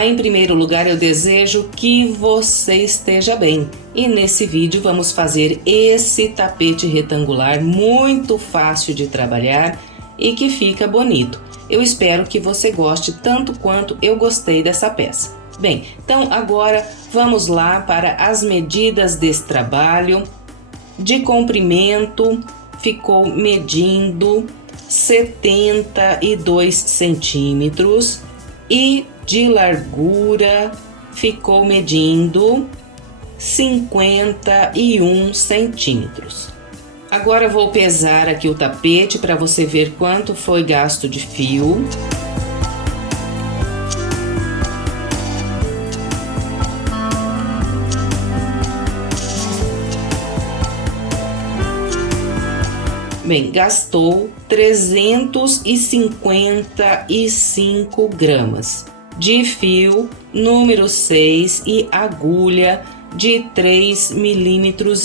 Olá, em primeiro lugar eu desejo que você esteja bem. E nesse vídeo vamos fazer esse tapete retangular muito fácil de trabalhar e que fica bonito. Eu espero que você goste tanto quanto eu gostei dessa peça. Bem, então agora vamos lá para as medidas desse trabalho. De comprimento ficou medindo 72 centímetros e de largura ficou medindo 51 centímetros. Agora vou pesar aqui o tapete para você ver quanto foi gasto de fio. Bem, gastou 355 gramas de fio número 6 e agulha de 3,5 milímetros.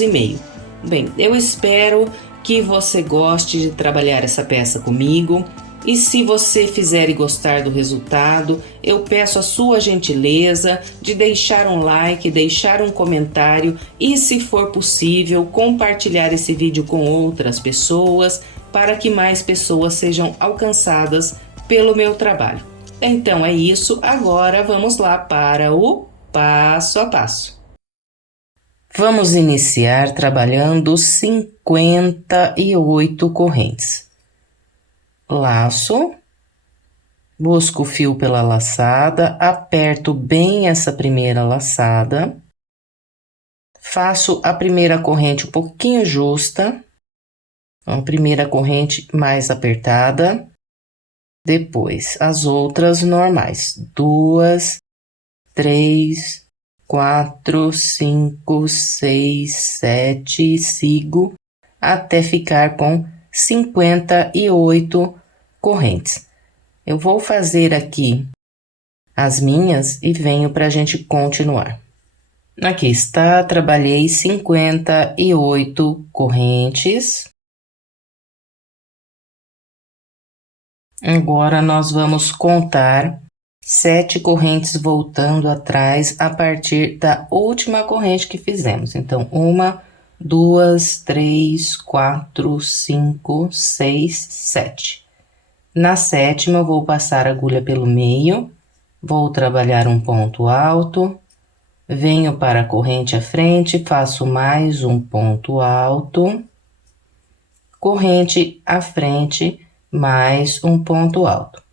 Bem, eu espero que você goste de trabalhar essa peça comigo. E se você fizer e gostar do resultado, eu peço a sua gentileza de deixar um like, deixar um comentário e, se for possível, compartilhar esse vídeo com outras pessoas para que mais pessoas sejam alcançadas pelo meu trabalho. Então é isso, agora vamos lá para o passo a passo. Vamos iniciar trabalhando 58 correntes. Laço, busco o fio pela laçada, aperto bem essa primeira laçada, faço a primeira corrente um pouquinho justa, a primeira corrente mais apertada, depois as outras normais, 2, 3, 4, 5, 6, 7 e sigo até ficar com 58 correntes. Eu vou fazer aqui as minhas e venho para a gente continuar. Aqui está, trabalhei 58 correntes. Agora nós vamos contar 7 correntes voltando atrás a partir da última corrente que fizemos. Então, 1, 2, 3, 4, 5, 6, 7. Na sétima, eu vou passar a agulha pelo meio, vou trabalhar um ponto alto, venho para a corrente à frente, faço mais um ponto alto, corrente à frente, mais um ponto alto.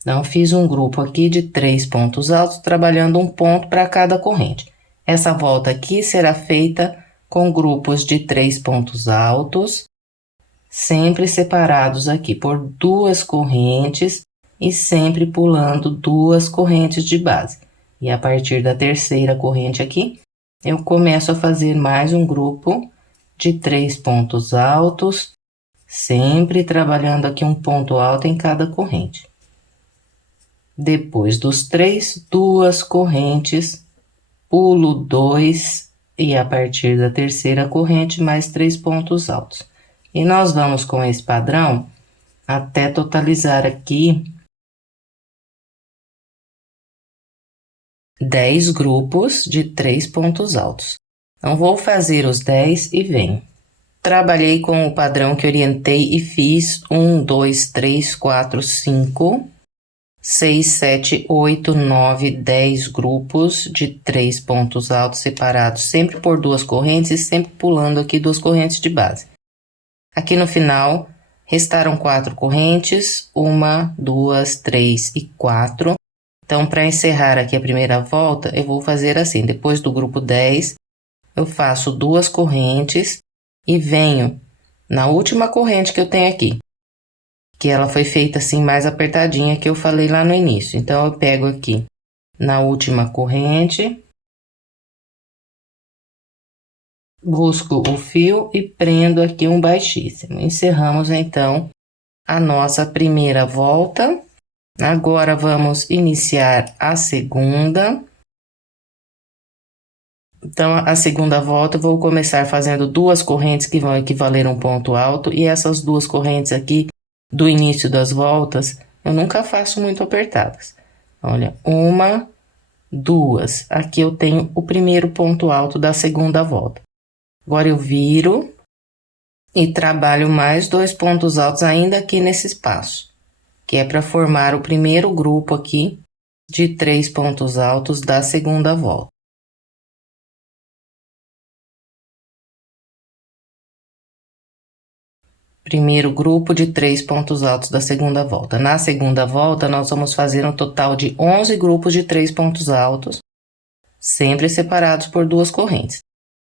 Então, fiz um grupo aqui de 3 pontos altos, trabalhando um ponto para cada corrente. Essa volta aqui será feita com grupos de 3 pontos altos, sempre separados aqui por 2 correntes e sempre pulando 2 correntes de base. E a partir da terceira corrente aqui, eu começo a fazer mais um grupo de 3 pontos altos, sempre trabalhando aqui um ponto alto em cada corrente. Depois dos 3, 2 correntes, pulo 2 e a partir da terceira corrente mais 3 pontos altos. E nós vamos com esse padrão até totalizar aqui 10 grupos de 3 pontos altos. Então, vou fazer os 10 e venho. Trabalhei com o padrão que orientei e fiz 1, 2, 3, 4, 5... 6, 7, 8, 9, 10 grupos de 3 pontos altos separados, sempre por 2 correntes e sempre pulando aqui 2 correntes de base. Aqui no final, restaram 4 correntes, 1, 2, 3 e 4. Então, para encerrar aqui a primeira volta, eu vou fazer assim, depois do grupo 10, eu faço 2 correntes e venho na última corrente que eu tenho aqui, que ela foi feita assim mais apertadinha que eu falei lá no início. Então, eu pego aqui na última corrente, busco o fio e prendo aqui um baixíssimo. Encerramos, então, a nossa primeira volta. Agora, vamos iniciar a segunda. Então, a segunda volta, eu vou começar fazendo 2 correntes que vão equivaler a um ponto alto. E essas 2 correntes aqui do início das voltas, eu nunca faço muito apertadas. Olha, uma, duas. Aqui eu tenho o primeiro ponto alto da segunda volta. Agora eu viro e trabalho mais 2 pontos altos ainda aqui nesse espaço, que é para formar o primeiro grupo aqui de 3 pontos altos da segunda volta. Primeiro grupo de 3 pontos altos da segunda volta. Na segunda volta, nós vamos fazer um total de 11 grupos de 3 pontos altos, sempre separados por 2 correntes.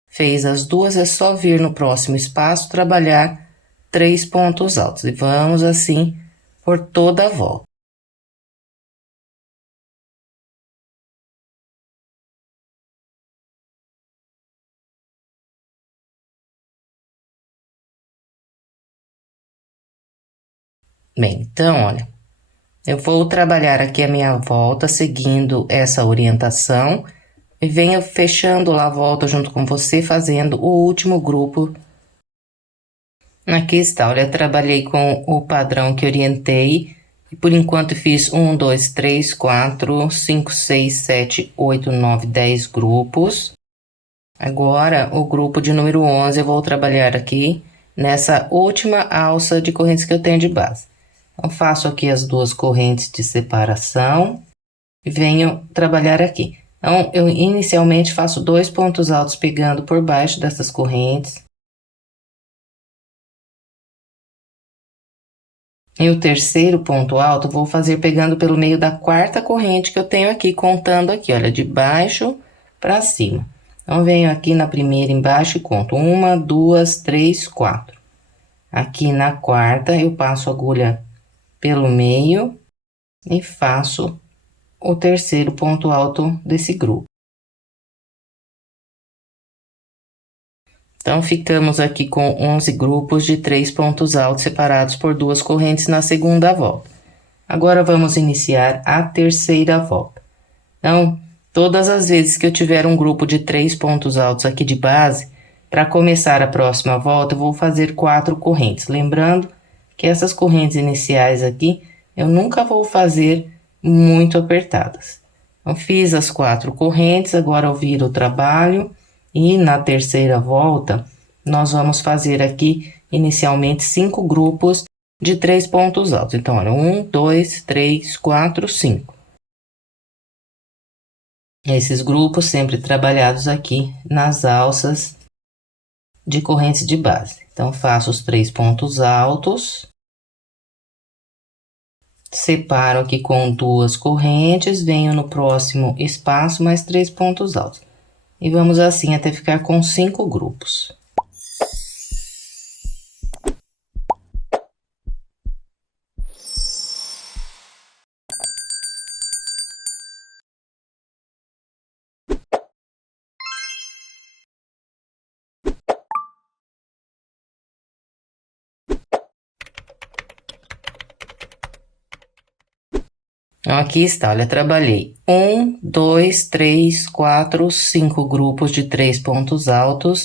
Fez as duas, é só vir no próximo espaço trabalhar 3 pontos altos. E vamos assim por toda a volta. Bem, então, olha, eu vou trabalhar aqui a minha volta seguindo essa orientação e venho fechando lá a volta junto com você, fazendo o último grupo. Aqui está, olha, eu trabalhei com o padrão que orientei e por enquanto fiz 1, 2, 3, 4, 5, 6, 7, 8, 9, 10 grupos. Agora, o grupo de número 11 eu vou trabalhar aqui nessa última alça de correntes que eu tenho de base. Então, faço aqui as 2 correntes de separação e venho trabalhar aqui. Então, eu inicialmente faço 2 pontos altos pegando por baixo dessas correntes. E o terceiro ponto alto, vou fazer pegando pelo meio da 4ª corrente que eu tenho aqui, contando aqui, olha, de baixo para cima. Então, venho aqui na primeira embaixo e conto 1, 2, 3, 4. Aqui na 4ª, eu passo a agulha pelo meio e faço o terceiro ponto alto desse grupo. Então, ficamos aqui com 11 grupos de 3 pontos altos separados por 2 correntes na segunda volta. Agora, vamos iniciar a terceira volta. Então, todas as vezes que eu tiver um grupo de 3 pontos altos aqui de base, para começar a próxima volta, eu vou fazer 4 correntes. Lembrando que essas correntes iniciais aqui, eu nunca vou fazer muito apertadas. Então, fiz as 4 correntes, agora eu viro o trabalho e na terceira volta, nós vamos fazer aqui inicialmente 5 grupos de 3 pontos altos. Então, olha, 1, 2, 3, 4, 5. Esses grupos sempre trabalhados aqui nas alças de correntes de base. Então, faço os 3 pontos altos. Separo aqui com 2 correntes, venho no próximo espaço, mais 3 pontos altos. E vamos assim até ficar com 5 grupos. Então, aqui está, olha, trabalhei 1, 2, 3, 4, 5 grupos de 3 pontos altos.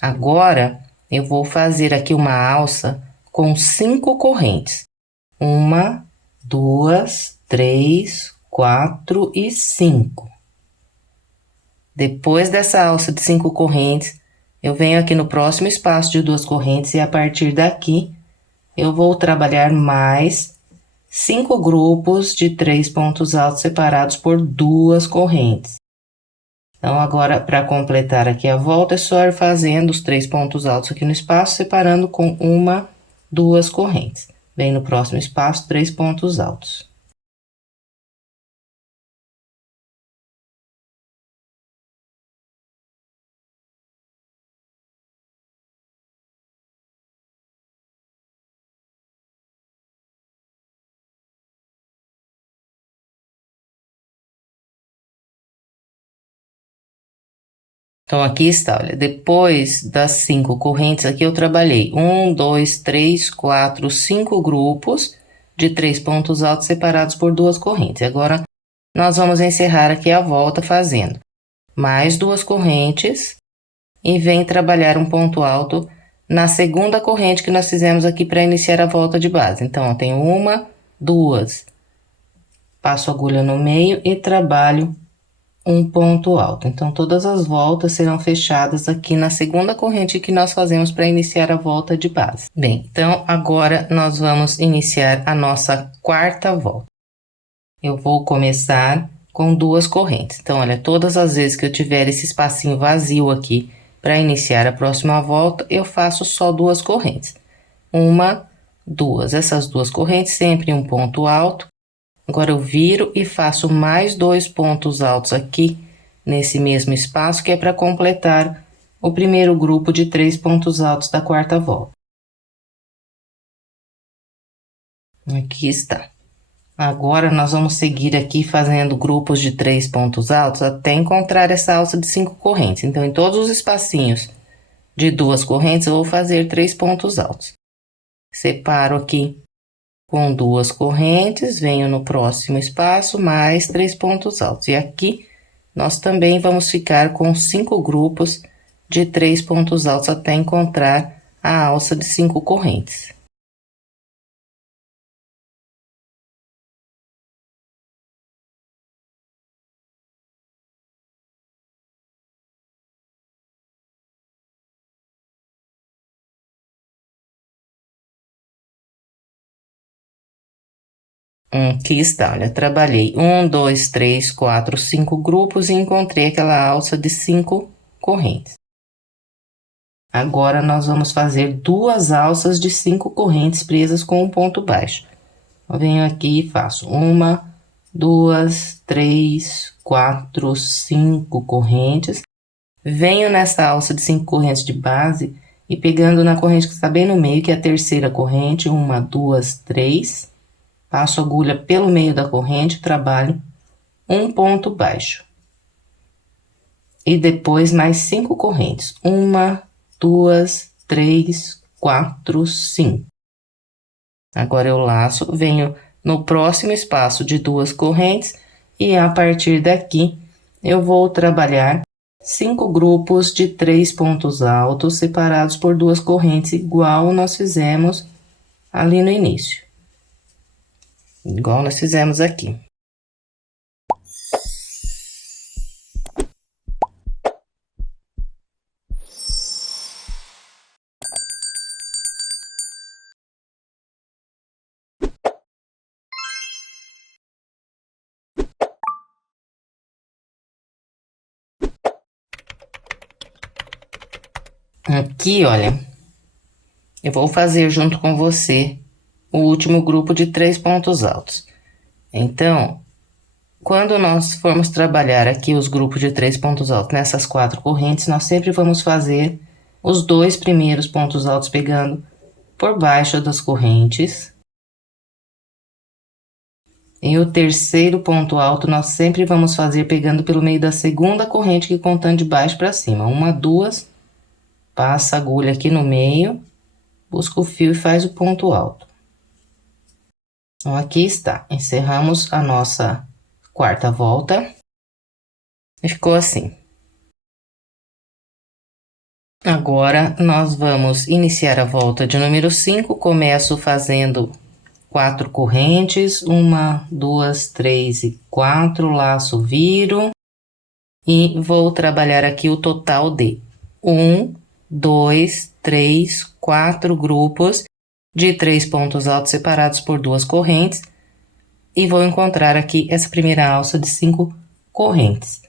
Agora, eu vou fazer aqui uma alça com 5 correntes. 1, 2, 3, 4 e 5. Depois dessa alça de 5 correntes, eu venho aqui no próximo espaço de 2 correntes e a partir daqui, eu vou trabalhar mais 5 grupos de 3 pontos altos separados por 2 correntes. Então, agora, para completar aqui a volta, é só ir fazendo os 3 pontos altos aqui no espaço, separando com 1, 2 correntes. Vem no próximo espaço, 3 pontos altos. Então, aqui está, olha, depois das 5 correntes aqui, eu trabalhei 1, 2, 3, 4, 5 grupos de 3 pontos altos separados por 2 correntes. Agora, nós vamos encerrar aqui a volta fazendo mais 2 correntes e vem trabalhar um ponto alto na segunda corrente que nós fizemos aqui para iniciar a volta de base. Então, ó, tem 1, 2, passo a agulha no meio e trabalho um ponto alto. Então, todas as voltas serão fechadas aqui na segunda corrente que nós fazemos para iniciar a volta de base. Bem, então, agora nós vamos iniciar a nossa quarta volta. Eu vou começar com 2 correntes. Então, olha, todas as vezes que eu tiver esse espacinho vazio aqui para iniciar a próxima volta, eu faço só 2 correntes. 1, 2. Essas 2 correntes, sempre um ponto alto. Agora, eu viro e faço mais 2 pontos altos aqui, nesse mesmo espaço, que é para completar o primeiro grupo de 3 pontos altos da quarta volta. Aqui está. Agora, nós vamos seguir aqui fazendo grupos de 3 pontos altos até encontrar essa alça de 5 correntes. Então, em todos os espacinhos de 2 correntes, eu vou fazer 3 pontos altos. Separo aqui com 2 correntes, venho no próximo espaço, mais 3 pontos altos. E aqui, nós também vamos ficar com 5 grupos de 3 pontos altos até encontrar a alça de 5 correntes. Aqui está, olha, trabalhei 1, 2, 3, 4, 5 grupos e encontrei aquela alça de 5 correntes. Agora, nós vamos fazer 2 alças de 5 correntes presas com um ponto baixo. Eu venho aqui e faço 1, 2, 3, 4, 5 correntes. Venho nessa alça de 5 correntes de base e pegando na corrente que está bem no meio, que é a terceira corrente, 1, 2, 3. Passo a agulha pelo meio da corrente, trabalho um ponto baixo. E depois mais 5 correntes. 1, 2, 3, 4, 5. Agora, eu laço, venho no próximo espaço de 2 correntes e a partir daqui eu vou trabalhar 5 grupos de 3 pontos altos separados por 2 correntes, igual nós fizemos ali no início. Igual nós fizemos aqui. Aqui, olha, eu vou fazer junto com você o último grupo de 3 pontos altos. Então, quando nós formos trabalhar aqui os grupos de 3 pontos altos nessas 4 correntes, nós sempre vamos fazer os 2 primeiros pontos altos pegando por baixo das correntes. E o terceiro ponto alto nós sempre vamos fazer pegando pelo meio da segunda corrente que contando de baixo para cima. 1, 2, passa a agulha aqui no meio, busca o fio e faz o ponto alto. Então, aqui está. Encerramos a nossa quarta volta. E ficou assim. Agora, nós vamos iniciar a volta de número 5. Começo fazendo 4 correntes. 1, 2, 3 e 4. Laço, viro. E vou trabalhar aqui o total de 1, 2, 3, 4 grupos de 3 pontos altos separados por 2 correntes e vou encontrar aqui essa primeira alça de 5 correntes.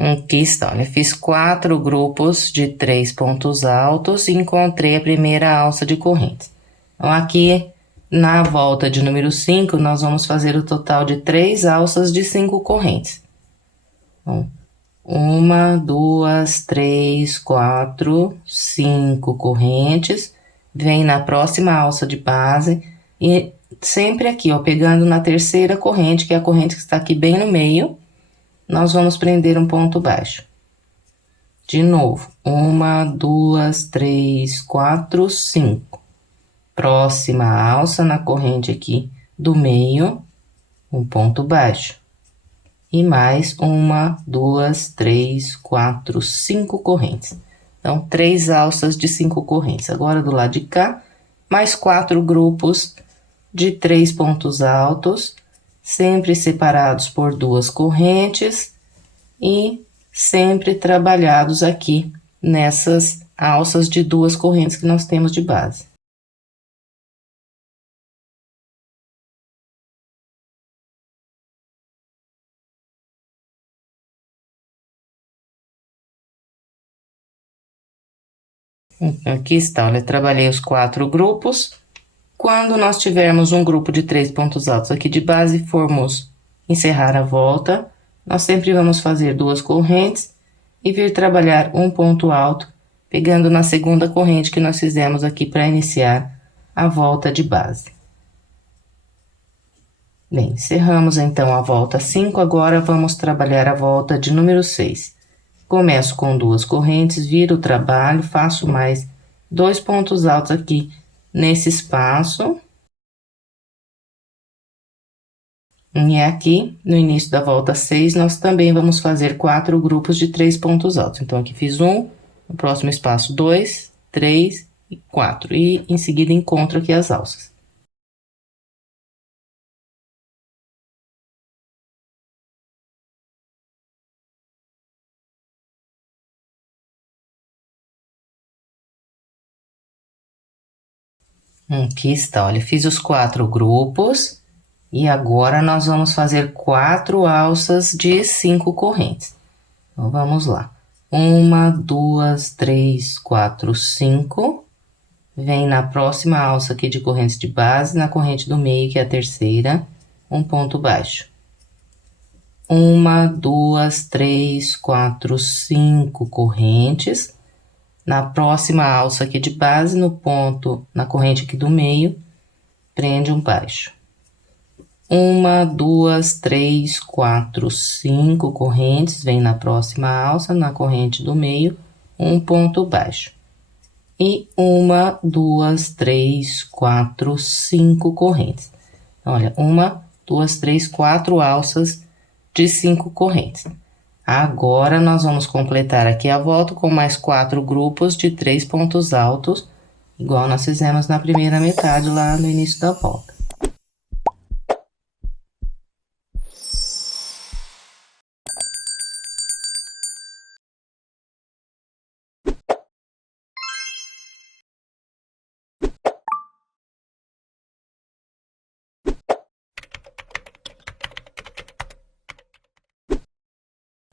Aqui está, olha, fiz 4 grupos de 3 pontos altos e encontrei a primeira alça de correntes. Então, aqui na volta de número 5, nós vamos fazer o total de 3 alças de 5 correntes. Então, 1, 2, 3, 4, 5 correntes. Vem na próxima alça de base e sempre aqui, ó, pegando na terceira corrente, que é a corrente que está aqui bem no meio, nós vamos prender um ponto baixo. De novo, 1, 2, 3, 4, 5. próxima alça, na corrente aqui do meio, um ponto baixo. E mais uma, duas, três, quatro, 5 correntes. Então, 3 alças de 5 correntes. Agora, do lado de cá, mais 4 grupos de 3 pontos altos, sempre separados por 2 correntes e sempre trabalhados aqui nessas alças de 2 correntes que nós temos de base. Então, aqui está, olha, trabalhei os 4 grupos. Quando nós tivermos um grupo de 3 pontos altos aqui de base, formos encerrar a volta, nós sempre vamos fazer 2 correntes e vir trabalhar um ponto alto, pegando na segunda corrente que nós fizemos aqui para iniciar a volta de base. Bem, encerramos então a volta 5, agora vamos trabalhar a volta de número 6. Começo com 2 correntes, viro o trabalho, faço mais 2 pontos altos aqui nesse espaço. E aqui, no início da volta 6, nós também vamos fazer 4 grupos de 3 pontos altos. Então, aqui fiz um, no próximo espaço 2, 3 e 4. E em seguida encontro aqui as alças. Aqui está, olha, fiz os 4 grupos e agora nós vamos fazer 4 alças de 5 correntes. Então, vamos lá. 1, 2, 3, 4, 5. Vem na próxima alça aqui de correntes de base, na corrente do meio, que é a terceira, um ponto baixo. 1, 2, 3, 4, 5 correntes. Na próxima alça aqui de base, no ponto, na corrente aqui do meio, prende um baixo. 1, 2, 3, 4, 5 correntes, vem na próxima alça, na corrente do meio, um ponto baixo. E 1, 2, 3, 4, 5 correntes. Olha, 1, 2, 3, 4 alças de 5 correntes. Agora, nós vamos completar aqui a volta com mais 4 grupos de 3 pontos altos, igual nós fizemos na primeira metade lá no início da volta.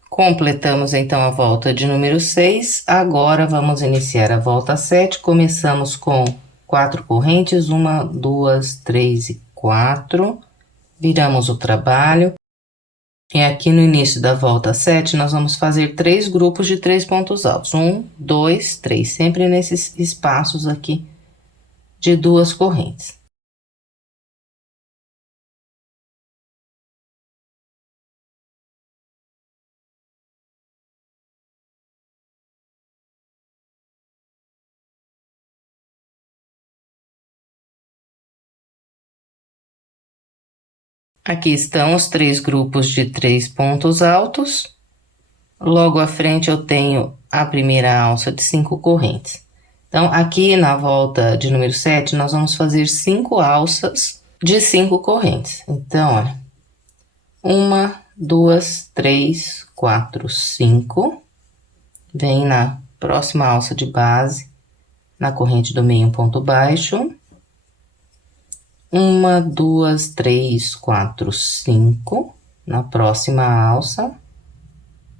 Completamos então a volta de número 6, agora vamos iniciar a volta 7, começamos com 4 correntes, 1, 2, 3 e 4, viramos o trabalho, e aqui no início da volta 7, nós vamos fazer 3 grupos de 3 pontos altos, 1, 2, 3, sempre nesses espaços aqui de 2 correntes. Aqui estão os 3 grupos de 3 pontos altos. Logo à frente eu tenho a primeira alça de 5 correntes. Então, aqui na volta de número 7, nós vamos fazer 5 alças de 5 correntes. Então, olha, 1, 2, 3, 4, 5. Vem na próxima alça de base, na corrente do meio, um ponto baixo. 1, 2, 3, 4, 5, na próxima alça,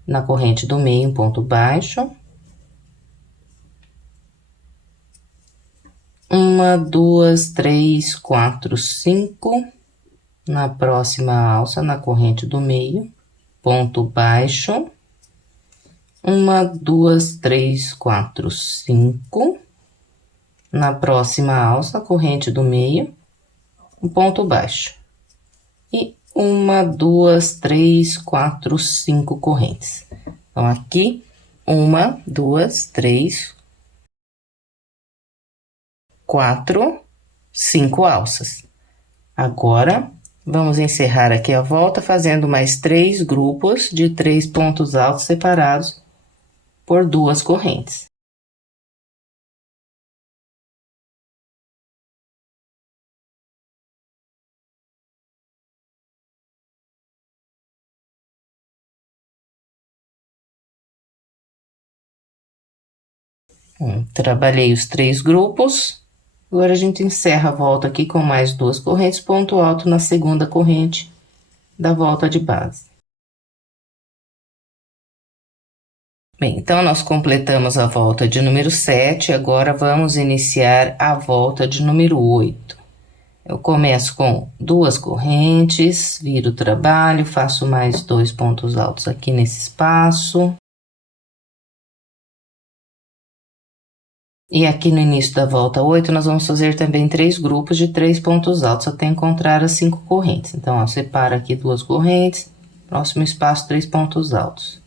na corrente do meio, um ponto baixo. 1, 2, 3, 4, 5, na próxima alça, na corrente do meio, ponto baixo. 1, 2, 3, 4, 5, na próxima alça, corrente do meio, um ponto baixo. E 1, 2, 3, 4, 5 correntes. Então, aqui, 1, 2, 3, 4, 5 alças. Agora, vamos encerrar aqui a volta fazendo mais 3 grupos de 3 pontos altos separados por 2 correntes. Trabalhei os 3 grupos. Agora, a gente encerra a volta aqui com mais 2 correntes, ponto alto na segunda corrente da volta de base. Bem, então, nós completamos a volta de número 7, agora vamos iniciar a volta de número 8. Eu começo com 2 correntes, viro o trabalho, faço mais 2 pontos altos aqui nesse espaço. E aqui no início da volta 8, nós vamos fazer também 3 grupos de 3 pontos altos até encontrar as 5 correntes. Então, ó, separo aqui 2 correntes, próximo espaço 3 pontos altos.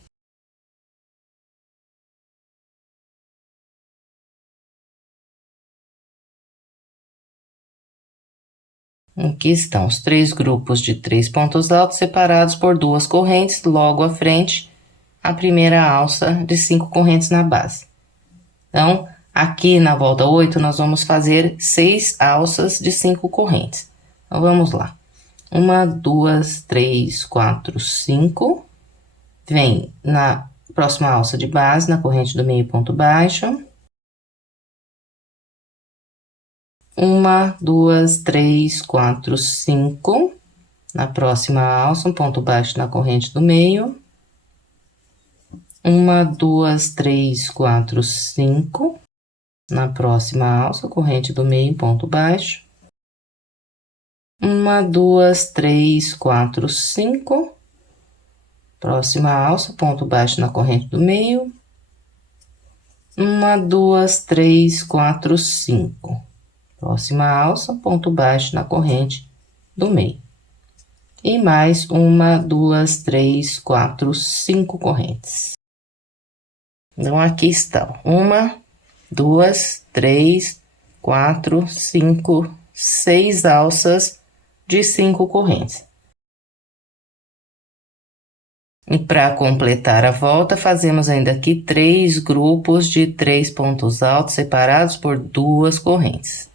Aqui estão os 3 grupos de 3 pontos altos separados por 2 correntes, logo à frente, a primeira alça de 5 correntes na base. Então, aqui na volta 8, nós vamos fazer 6 alças de 5 correntes. Então, vamos lá. 1, 2, 3, 4, 5. Vem na próxima alça de base, na corrente do meio ponto baixo. 1, 2, 3, 4, 5. Na próxima alça, um ponto baixo na corrente do meio. 1, 2, 3, 4, 5. Na próxima alça, corrente do meio, ponto baixo. 1, 2, 3, 4, 5. Próxima alça, ponto baixo na corrente do meio. 1, 2, 3, 4, 5. Próxima alça, ponto baixo na corrente do meio. E mais 1, 2, 3, 4, 5 correntes. Então, aqui estão 1, 2, 3, 4, 5, 6 alças de 5 correntes. E para completar a volta, fazemos ainda aqui 3 grupos de 3 pontos altos separados por 2 correntes.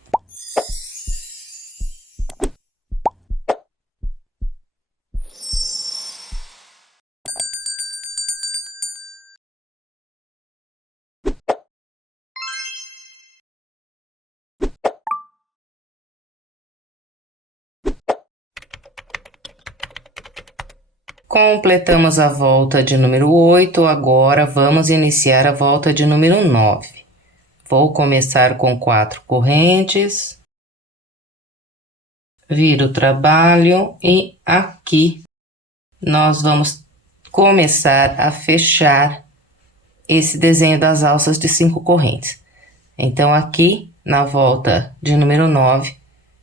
Completamos a volta de número 8, agora vamos iniciar a volta de número 9. Vou começar com 4 correntes, viro o trabalho e aqui nós vamos começar a fechar esse desenho das alças de 5 correntes. Então, aqui na volta de número 9,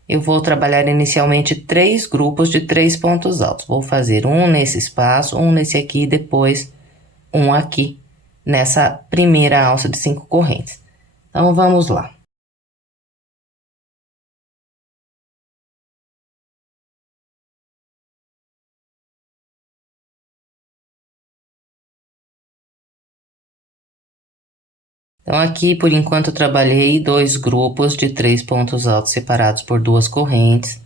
eu vou trabalhar inicialmente 3 grupos de 3 pontos altos. Vou fazer um nesse espaço, um nesse aqui e depois um aqui, nessa primeira alça de 5 correntes. Então, vamos lá. Então, aqui, por enquanto, eu trabalhei 2 grupos de 3 pontos altos separados por 2 correntes.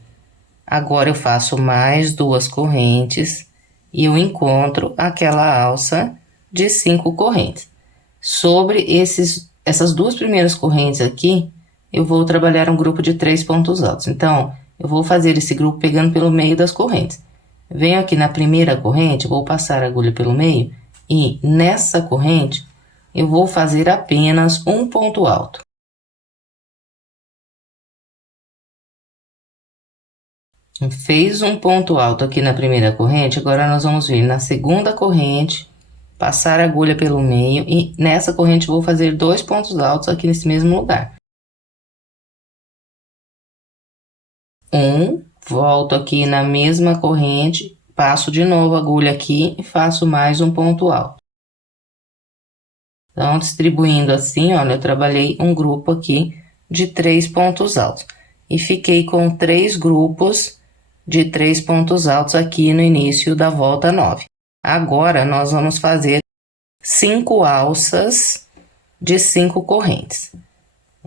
Agora, eu faço mais 2 correntes e eu encontro aquela alça de 5 correntes. Sobre essas 2 primeiras correntes aqui, eu vou trabalhar um grupo de 3 pontos altos. Então, eu vou fazer esse grupo pegando pelo meio das correntes. Venho aqui na primeira corrente, vou passar a agulha pelo meio e nessa corrente eu vou fazer apenas um ponto alto. Fez um ponto alto aqui na primeira corrente, agora nós vamos vir na segunda corrente, passar a agulha pelo meio e nessa corrente vou fazer 2 pontos altos aqui nesse mesmo lugar. Volto aqui na mesma corrente, passo de novo a agulha aqui e faço mais um ponto alto. Então, distribuindo assim, olha, eu trabalhei um grupo aqui de 3 pontos altos. e fiquei com 3 grupos de 3 pontos altos aqui no início da volta 9. Agora, nós vamos fazer 5 alças de 5 correntes.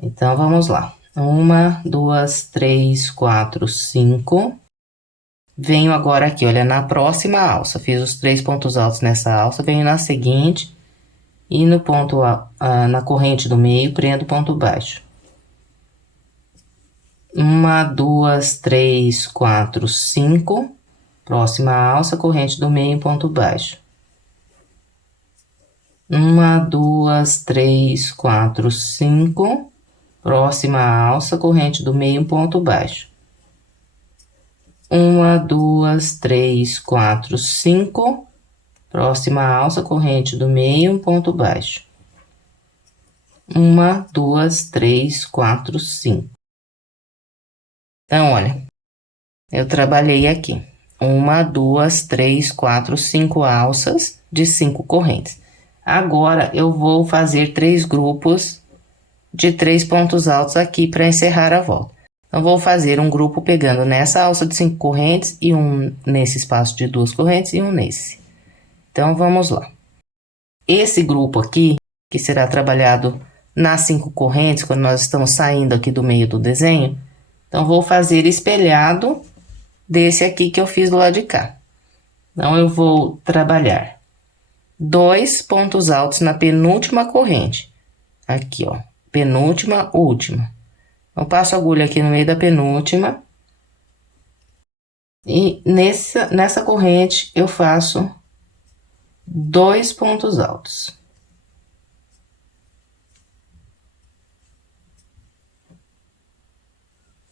Então, vamos lá. 1, 2, 3, 4, 5. Venho agora aqui, olha, na próxima alça. Fiz os 3 pontos altos nessa alça, venho na seguinte e no ponto na corrente do meio, prendo ponto baixo. 1, 2, 3, 4, 5. Próxima alça, corrente do meio, ponto baixo. 1, 2, 3, 4, 5. Próxima alça, corrente do meio, ponto baixo. 1, 2, 3, 4, 5. Próxima alça, corrente do meio, ponto baixo. 1, 2, 3, 4, 5. Então, olha, eu trabalhei aqui 1, 2, 3, 4, 5 alças de 5 correntes. Agora, eu vou fazer 3 grupos de 3 pontos altos aqui para encerrar a volta. Então, vou fazer um grupo pegando nessa alça de 5 correntes e um nesse espaço de 2 correntes e um nesse. Então, vamos lá. Esse grupo aqui, que será trabalhado nas 5 correntes, quando nós estamos saindo aqui do meio do desenho, então, vou fazer espelhado desse aqui que eu fiz do lado de cá. Então, eu vou trabalhar 2 pontos altos na penúltima corrente. Aqui, ó, penúltima, última. Eu passo a agulha aqui no meio da penúltima. E nessa corrente, eu faço 2 pontos altos.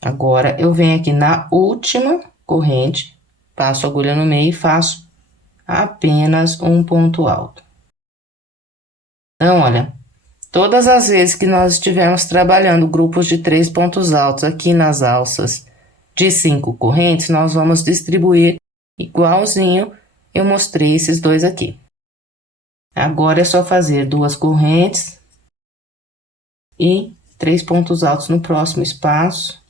Agora, eu venho aqui na última corrente, passo a agulha no meio e faço apenas um ponto alto. Então, olha, todas as vezes que nós estivermos trabalhando grupos de 3 pontos altos aqui nas alças de 5 correntes, nós vamos distribuir igualzinho eu mostrei esses dois aqui. Agora, é só fazer 2 correntes e 3 pontos altos no próximo espaço.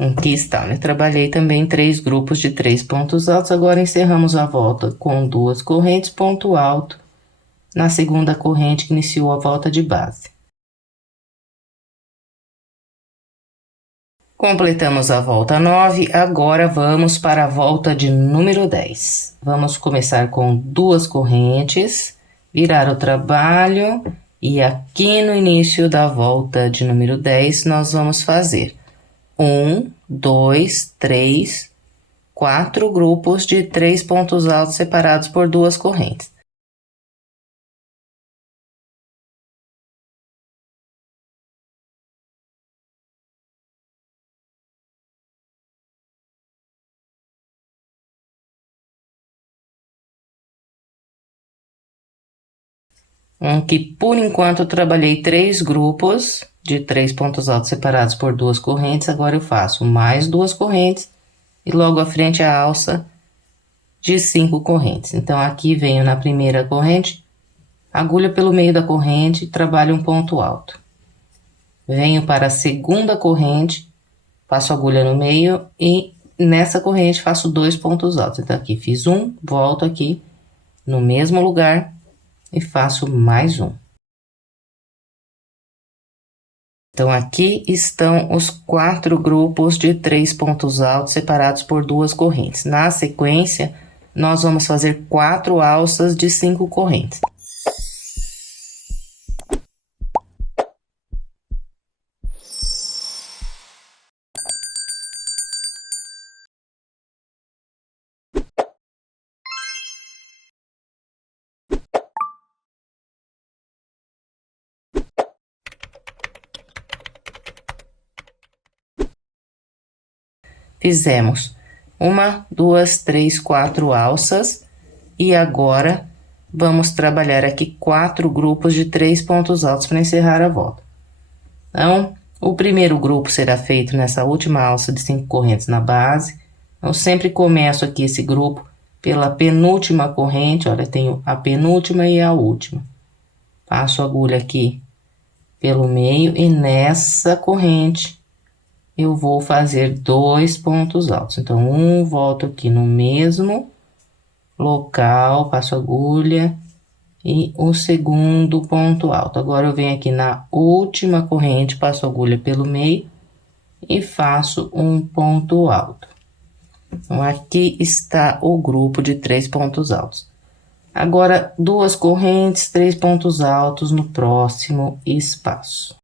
Aqui está, né? Trabalhei também 3 grupos de 3 pontos altos. Agora, encerramos a volta com 2 correntes, ponto alto, na segunda corrente que iniciou a volta de base. Completamos a volta 9, agora vamos para a volta de número 10. Vamos começar com 2 correntes, virar o trabalho e aqui no início da volta de número 10 nós vamos fazer 1, 2, 3, 4 grupos de 3 pontos altos separados por 2 correntes. Que por enquanto eu trabalhei 3 grupos de 3 pontos altos separados por 2 correntes. Agora eu faço mais 2 correntes e logo à frente a alça de 5 correntes. Então, aqui venho na primeira corrente, agulha pelo meio da corrente e trabalho um ponto alto. Venho para a segunda corrente, passo a agulha no meio e nessa corrente faço 2 pontos altos. Então, aqui fiz um, volto aqui no mesmo lugar e faço mais um. Então, aqui estão os 4 grupos de 3 pontos altos separados por 2 correntes. Na sequência, nós vamos fazer 4 alças de 5 correntes. Fizemos 1, 2, 3, 4 alças e agora vamos trabalhar aqui 4 grupos de 3 pontos altos para encerrar a volta. Então, o primeiro grupo será feito nessa última alça de 5 correntes na base. Eu sempre começo aqui esse grupo pela penúltima corrente, olha, tenho a penúltima e a última. Passo a agulha aqui pelo meio e nessa corrente eu vou fazer 2 pontos altos. Então, volto aqui no mesmo local, passo a agulha e o segundo ponto alto. Agora, eu venho aqui na última corrente, passo a agulha pelo meio e faço um ponto alto. Então, aqui está o grupo de 3 pontos altos. Agora, 2 correntes, 3 pontos altos no próximo espaço.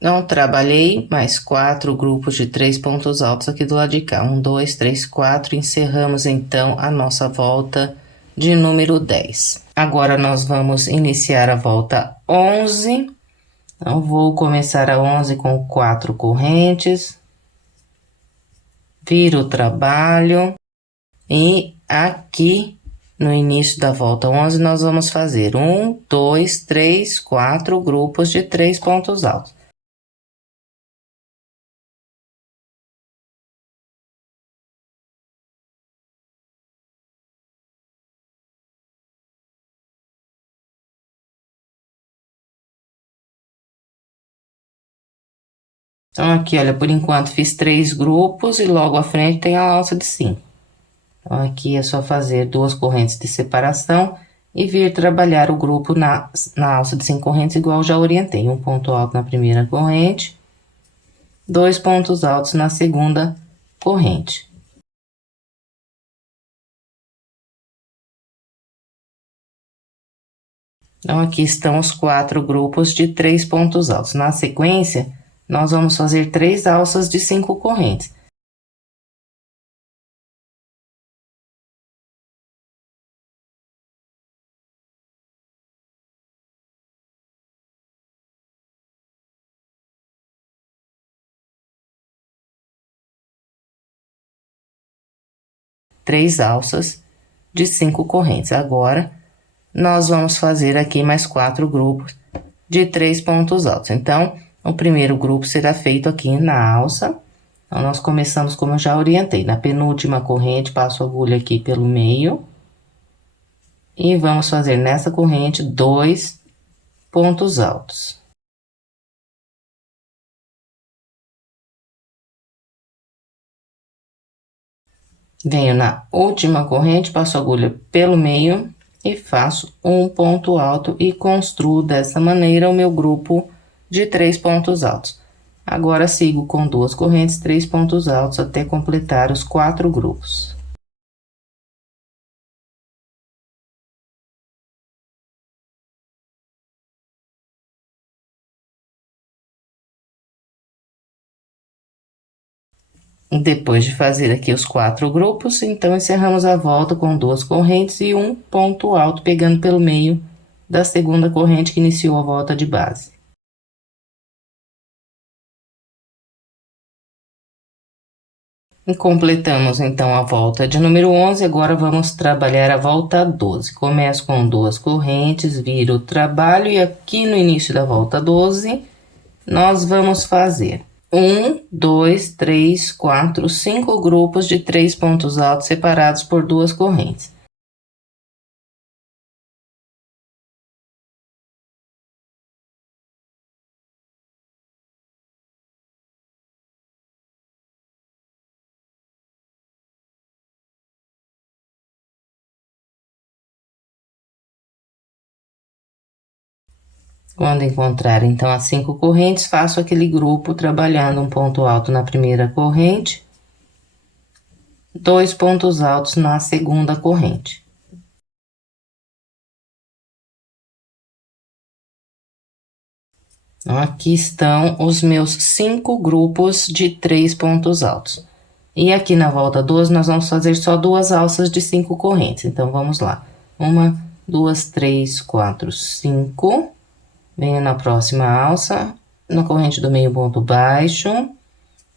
Não trabalhei mais 4 grupos de 3 pontos altos aqui do lado de cá. 1, 2, 3, 4. Encerramos então a nossa volta de número 10. Agora nós vamos iniciar a volta 11. Então, vou começar a 11 com 4 correntes. Viro o trabalho. E aqui no início da volta 11, nós vamos fazer 1, 2, 3, 4 grupos de 3 pontos altos. Então, aqui, olha, por enquanto fiz 3 grupos e logo à frente tem a alça de 5. Então, aqui é só fazer 2 correntes de separação e vir trabalhar o grupo na alça de 5 correntes, igual já orientei. Um ponto alto na primeira corrente, 2 pontos altos na segunda corrente. Então, aqui estão os 4 grupos de 3 pontos altos. Na sequência, nós vamos fazer 3 alças de 5 correntes. Três alças de 5 correntes. Agora, nós vamos fazer aqui mais 4 grupos de 3 pontos altos. Então, o primeiro grupo será feito aqui na alça. Então, nós começamos como eu já orientei. Na penúltima corrente, passo a agulha aqui pelo meio. E vamos fazer nessa corrente 2 pontos altos. Venho na última corrente, passo a agulha pelo meio e faço um ponto alto e construo dessa maneira o meu grupo de 3 pontos altos. Agora, sigo com 2 correntes, 3 pontos altos até completar os 4 grupos. Depois de fazer aqui os 4 grupos, então, encerramos a volta com 2 correntes e um ponto alto, pegando pelo meio da segunda corrente que iniciou a volta de base. E completamos, então, a volta de número 11, agora vamos trabalhar a volta 12. Começo com 2 correntes, viro o trabalho e aqui no início da volta 12, nós vamos fazer 1, 2, 3, 4, 5 grupos de 3 pontos altos separados por 2 correntes. Quando encontrar, então, as 5 correntes, faço aquele grupo trabalhando um ponto alto na primeira corrente, 2 pontos altos na segunda corrente. Então, aqui estão os meus 5 grupos de 3 pontos altos. E aqui na volta 12, nós vamos fazer só 2 alças de 5 correntes. Então, vamos lá. 1, 2, 3, 4, 5. Venho na próxima alça, na corrente do meio ponto baixo.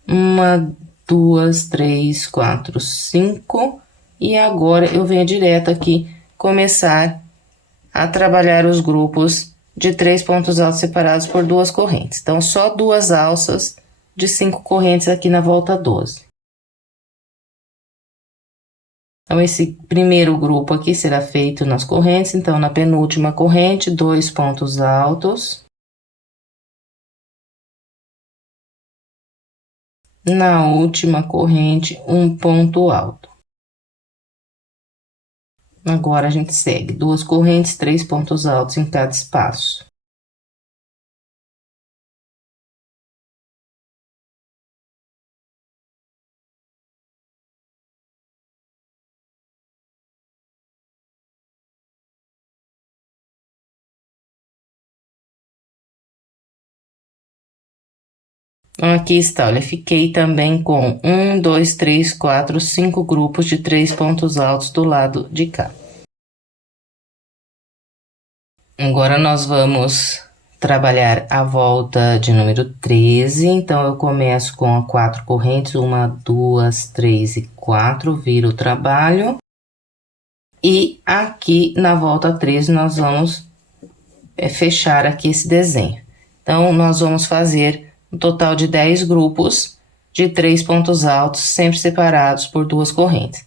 1, 2, 3, 4, 5. E agora eu venho direto aqui começar a trabalhar os grupos de 3 pontos altos separados por 2 correntes. Então, só 2 alças de 5 correntes aqui na volta 12. Então, esse primeiro grupo aqui será feito nas correntes. Então, na penúltima corrente, 2 pontos altos. Na última corrente, um ponto alto. Agora, a gente segue 2 correntes, 3 pontos altos em cada espaço. Então, aqui está, olha, fiquei também com 1, 2, 3, 4, 5 grupos de 3 pontos altos do lado de cá. Agora, nós vamos trabalhar a volta de número 13. Então, eu começo com 4 correntes, 1, 2, 3 e 4, viro o trabalho. E aqui, na volta 13, nós vamos fechar aqui esse desenho. Então, nós vamos fazer um total de 10 grupos de 3 pontos altos, sempre separados por 2 correntes.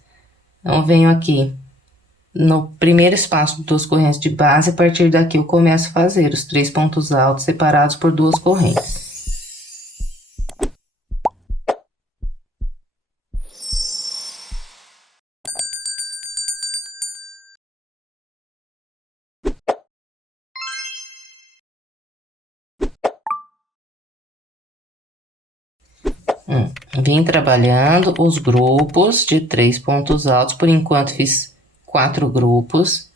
Então, venho aqui no primeiro espaço de 2 correntes de base, a partir daqui eu começo a fazer os 3 pontos altos separados por 2 correntes. Vim trabalhando os grupos de 3 pontos altos, por enquanto fiz 4 grupos,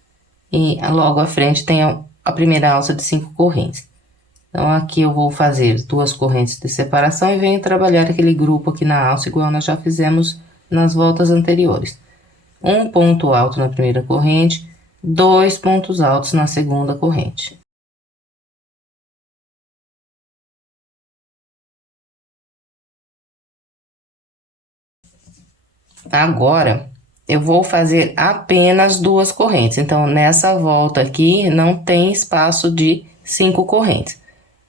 e logo à frente tem a primeira alça de 5 correntes. Então, aqui eu vou fazer 2 correntes de separação e venho trabalhar aquele grupo aqui na alça, igual nós já fizemos nas voltas anteriores. Um ponto alto na primeira corrente, 2 pontos altos na segunda corrente. Agora, eu vou fazer apenas 2 correntes. Então, nessa volta aqui, não tem espaço de 5 correntes.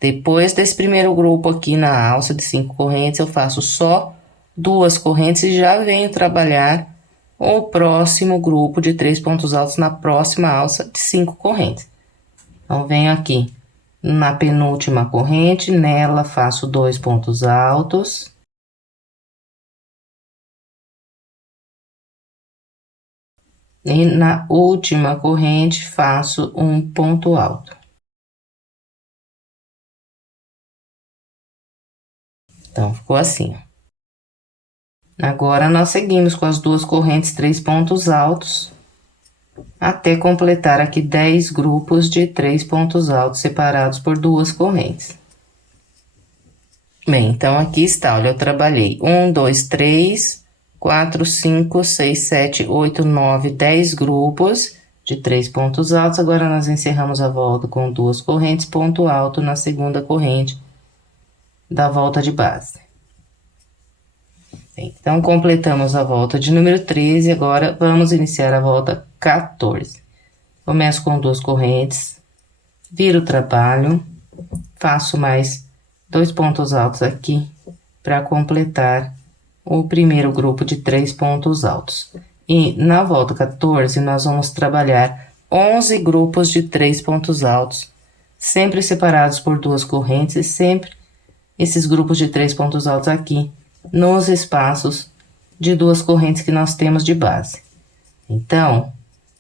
Depois desse primeiro grupo aqui na alça de 5 correntes, eu faço só 2 correntes e já venho trabalhar o próximo grupo de 3 pontos altos na próxima alça de 5 correntes. Então, venho aqui na penúltima corrente, nela faço 2 pontos altos. E na última corrente, faço um ponto alto. Então, ficou assim. Agora, nós seguimos com as 2 correntes, 3 pontos altos, até completar aqui 10 grupos de 3 pontos altos separados por 2 correntes. Bem, então, aqui está, olha, eu trabalhei 1, 2, 3... 4, 5, 6, 7, 8, 9, 10 grupos de 3 pontos altos. Agora, nós encerramos a volta com 2 correntes, ponto alto na segunda corrente da volta de base. Então, completamos a volta de número 13, agora vamos iniciar a volta 14. Começo com 2 correntes, viro o trabalho, faço mais 2 pontos altos aqui para completar o primeiro grupo de 3 pontos altos. E na volta 14, nós vamos trabalhar 11 grupos de 3 pontos altos, sempre separados por 2 correntes, e sempre esses grupos de 3 pontos altos aqui, nos espaços de 2 correntes que nós temos de base. Então,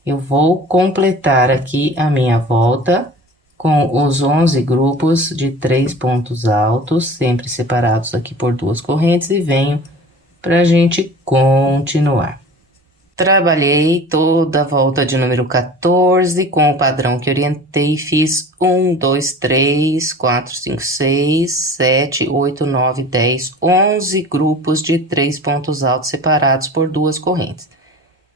eu vou completar aqui a minha volta com os 11 grupos de 3 pontos altos, sempre separados aqui por 2 correntes, e venho para a gente continuar. Trabalhei toda a volta de número 14 com o padrão que orientei, fiz 1, 2, 3, 4, 5, 6, 7, 8, 9, 10, 11 grupos de 3 pontos altos separados por 2 correntes.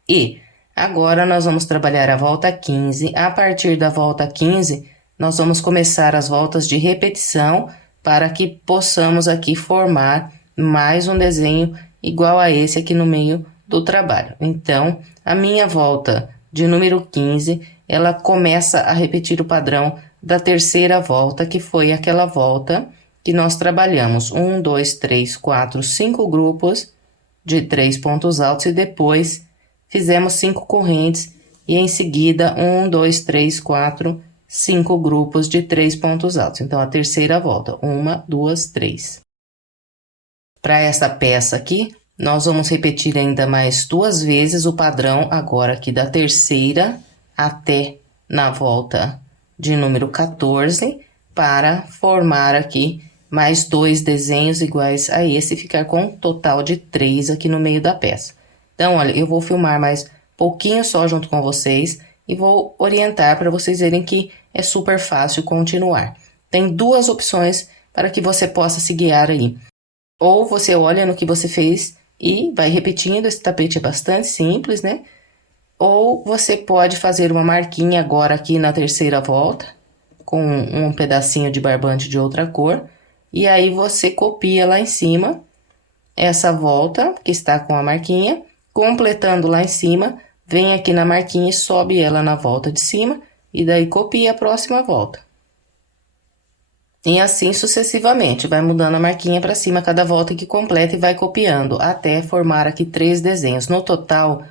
E agora nós vamos trabalhar a volta 15. A partir da volta 15, nós vamos começar as voltas de repetição para que possamos aqui formar mais um desenho igual a esse aqui no meio do trabalho. Então, a minha volta de número 15, ela começa a repetir o padrão da terceira volta, que foi aquela volta que nós trabalhamos 1, 2, 3, 4, 5 grupos de 3 pontos altos e depois fizemos 5 correntes e em seguida 1, 2, 3, 4, 5 grupos de 3 pontos altos. Então, a terceira volta, 1, 2, 3. Para essa peça aqui, nós vamos repetir ainda mais 2 vezes o padrão agora aqui da terceira até na volta de número 14, para formar aqui mais 2 desenhos iguais a esse, ficar com um total de 3 aqui no meio da peça. Então, olha, eu vou filmar mais pouquinho só junto com vocês e vou orientar para vocês verem que é super fácil continuar. Tem 2 opções para que você possa se guiar aí. Ou você olha no que você fez e vai repetindo, esse tapete é bastante simples, né? Ou você pode fazer uma marquinha agora aqui na terceira volta, com um pedacinho de barbante de outra cor, e aí você copia lá em cima essa volta que está com a marquinha, completando lá em cima, vem aqui na marquinha e sobe ela na volta de cima, e daí copia a próxima volta. E assim sucessivamente, vai mudando a marquinha para cima cada volta que completa e vai copiando, até formar aqui 3 desenhos. No total,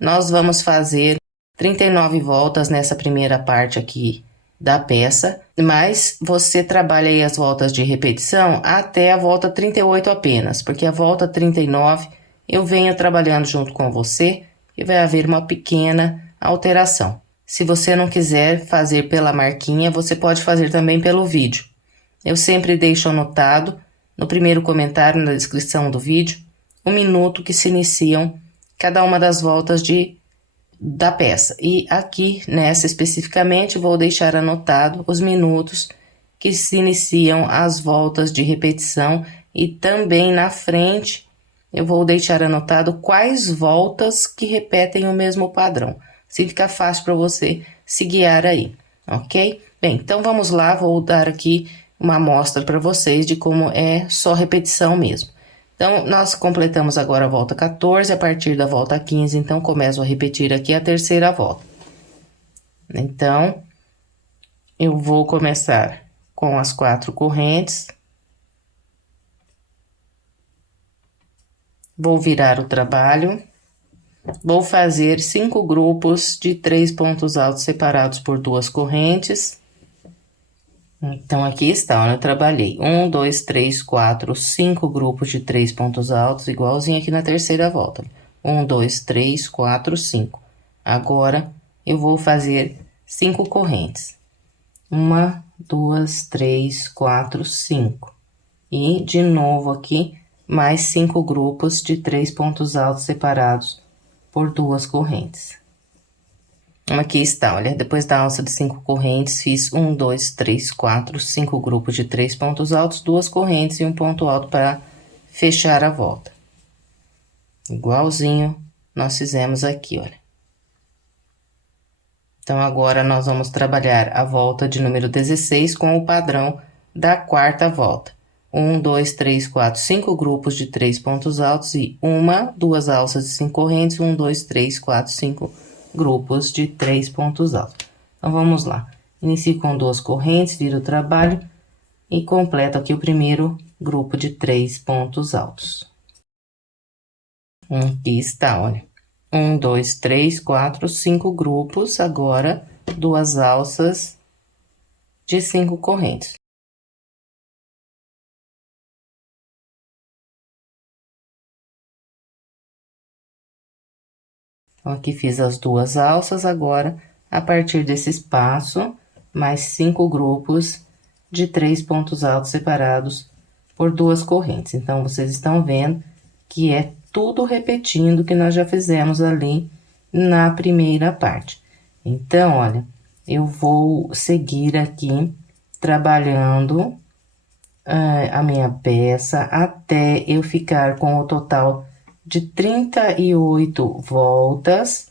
nós vamos fazer 39 voltas nessa primeira parte aqui da peça, mas você trabalha aí as voltas de repetição até a volta 38 apenas, porque a volta 39 eu venho trabalhando junto com você e vai haver uma pequena alteração. Se você não quiser fazer pela marquinha, você pode fazer também pelo vídeo. Eu sempre deixo anotado no primeiro comentário na descrição do vídeo o minuto que se iniciam cada uma das voltas da peça. E aqui nessa especificamente vou deixar anotado os minutos que se iniciam as voltas de repetição e também na frente eu vou deixar anotado quais voltas que repetem o mesmo padrão. Assim fica fácil para você se guiar aí, ok? Bem, então vamos lá, vou dar aqui uma amostra para vocês de como é só repetição mesmo. Então, nós completamos agora a volta 14, a partir da volta 15, então, começo a repetir aqui a terceira volta. Então, eu vou começar com as 4 correntes. Vou virar o trabalho. Vou fazer 5 grupos de 3 pontos altos separados por 2 correntes. Então, aqui está, onde eu trabalhei 1, 2, 3, 4, 5 grupos de 3 pontos altos, igualzinho aqui na terceira volta. 1, 2, 3, 4, 5. Agora, eu vou fazer 5 correntes. 1, 2, 3, 4, 5. E, de novo aqui, mais 5 grupos de 3 pontos altos separados por 2 correntes. Aqui está, olha, depois da alça de 5 correntes, fiz 1, 2, 3, 4, 5 grupos de 3 pontos altos, 2 correntes e um ponto alto para fechar a volta. Igualzinho nós fizemos aqui, olha. Então, agora nós vamos trabalhar a volta de número 16 com o padrão da quarta volta. 1, 2, 3, 4, 5 grupos de 3 pontos altos e 1, 2 alças de 5 correntes, 1, 2, 3, 4, 5 grupos de 3 pontos altos. Então, vamos lá. Inicio com 2 correntes, viro o trabalho e completo aqui o primeiro grupo de 3 pontos altos. Aqui está, olha. 1, 2, 3, 4, 5 grupos, agora 2 alças de 5 correntes. Então, aqui fiz as 2 alças, agora, a partir desse espaço, mais 5 grupos de 3 pontos altos separados por 2 correntes. Então, vocês estão vendo que é tudo repetindo que nós já fizemos ali na primeira parte. Então, olha, eu vou seguir aqui trabalhando a minha peça até eu ficar com o total de 38 voltas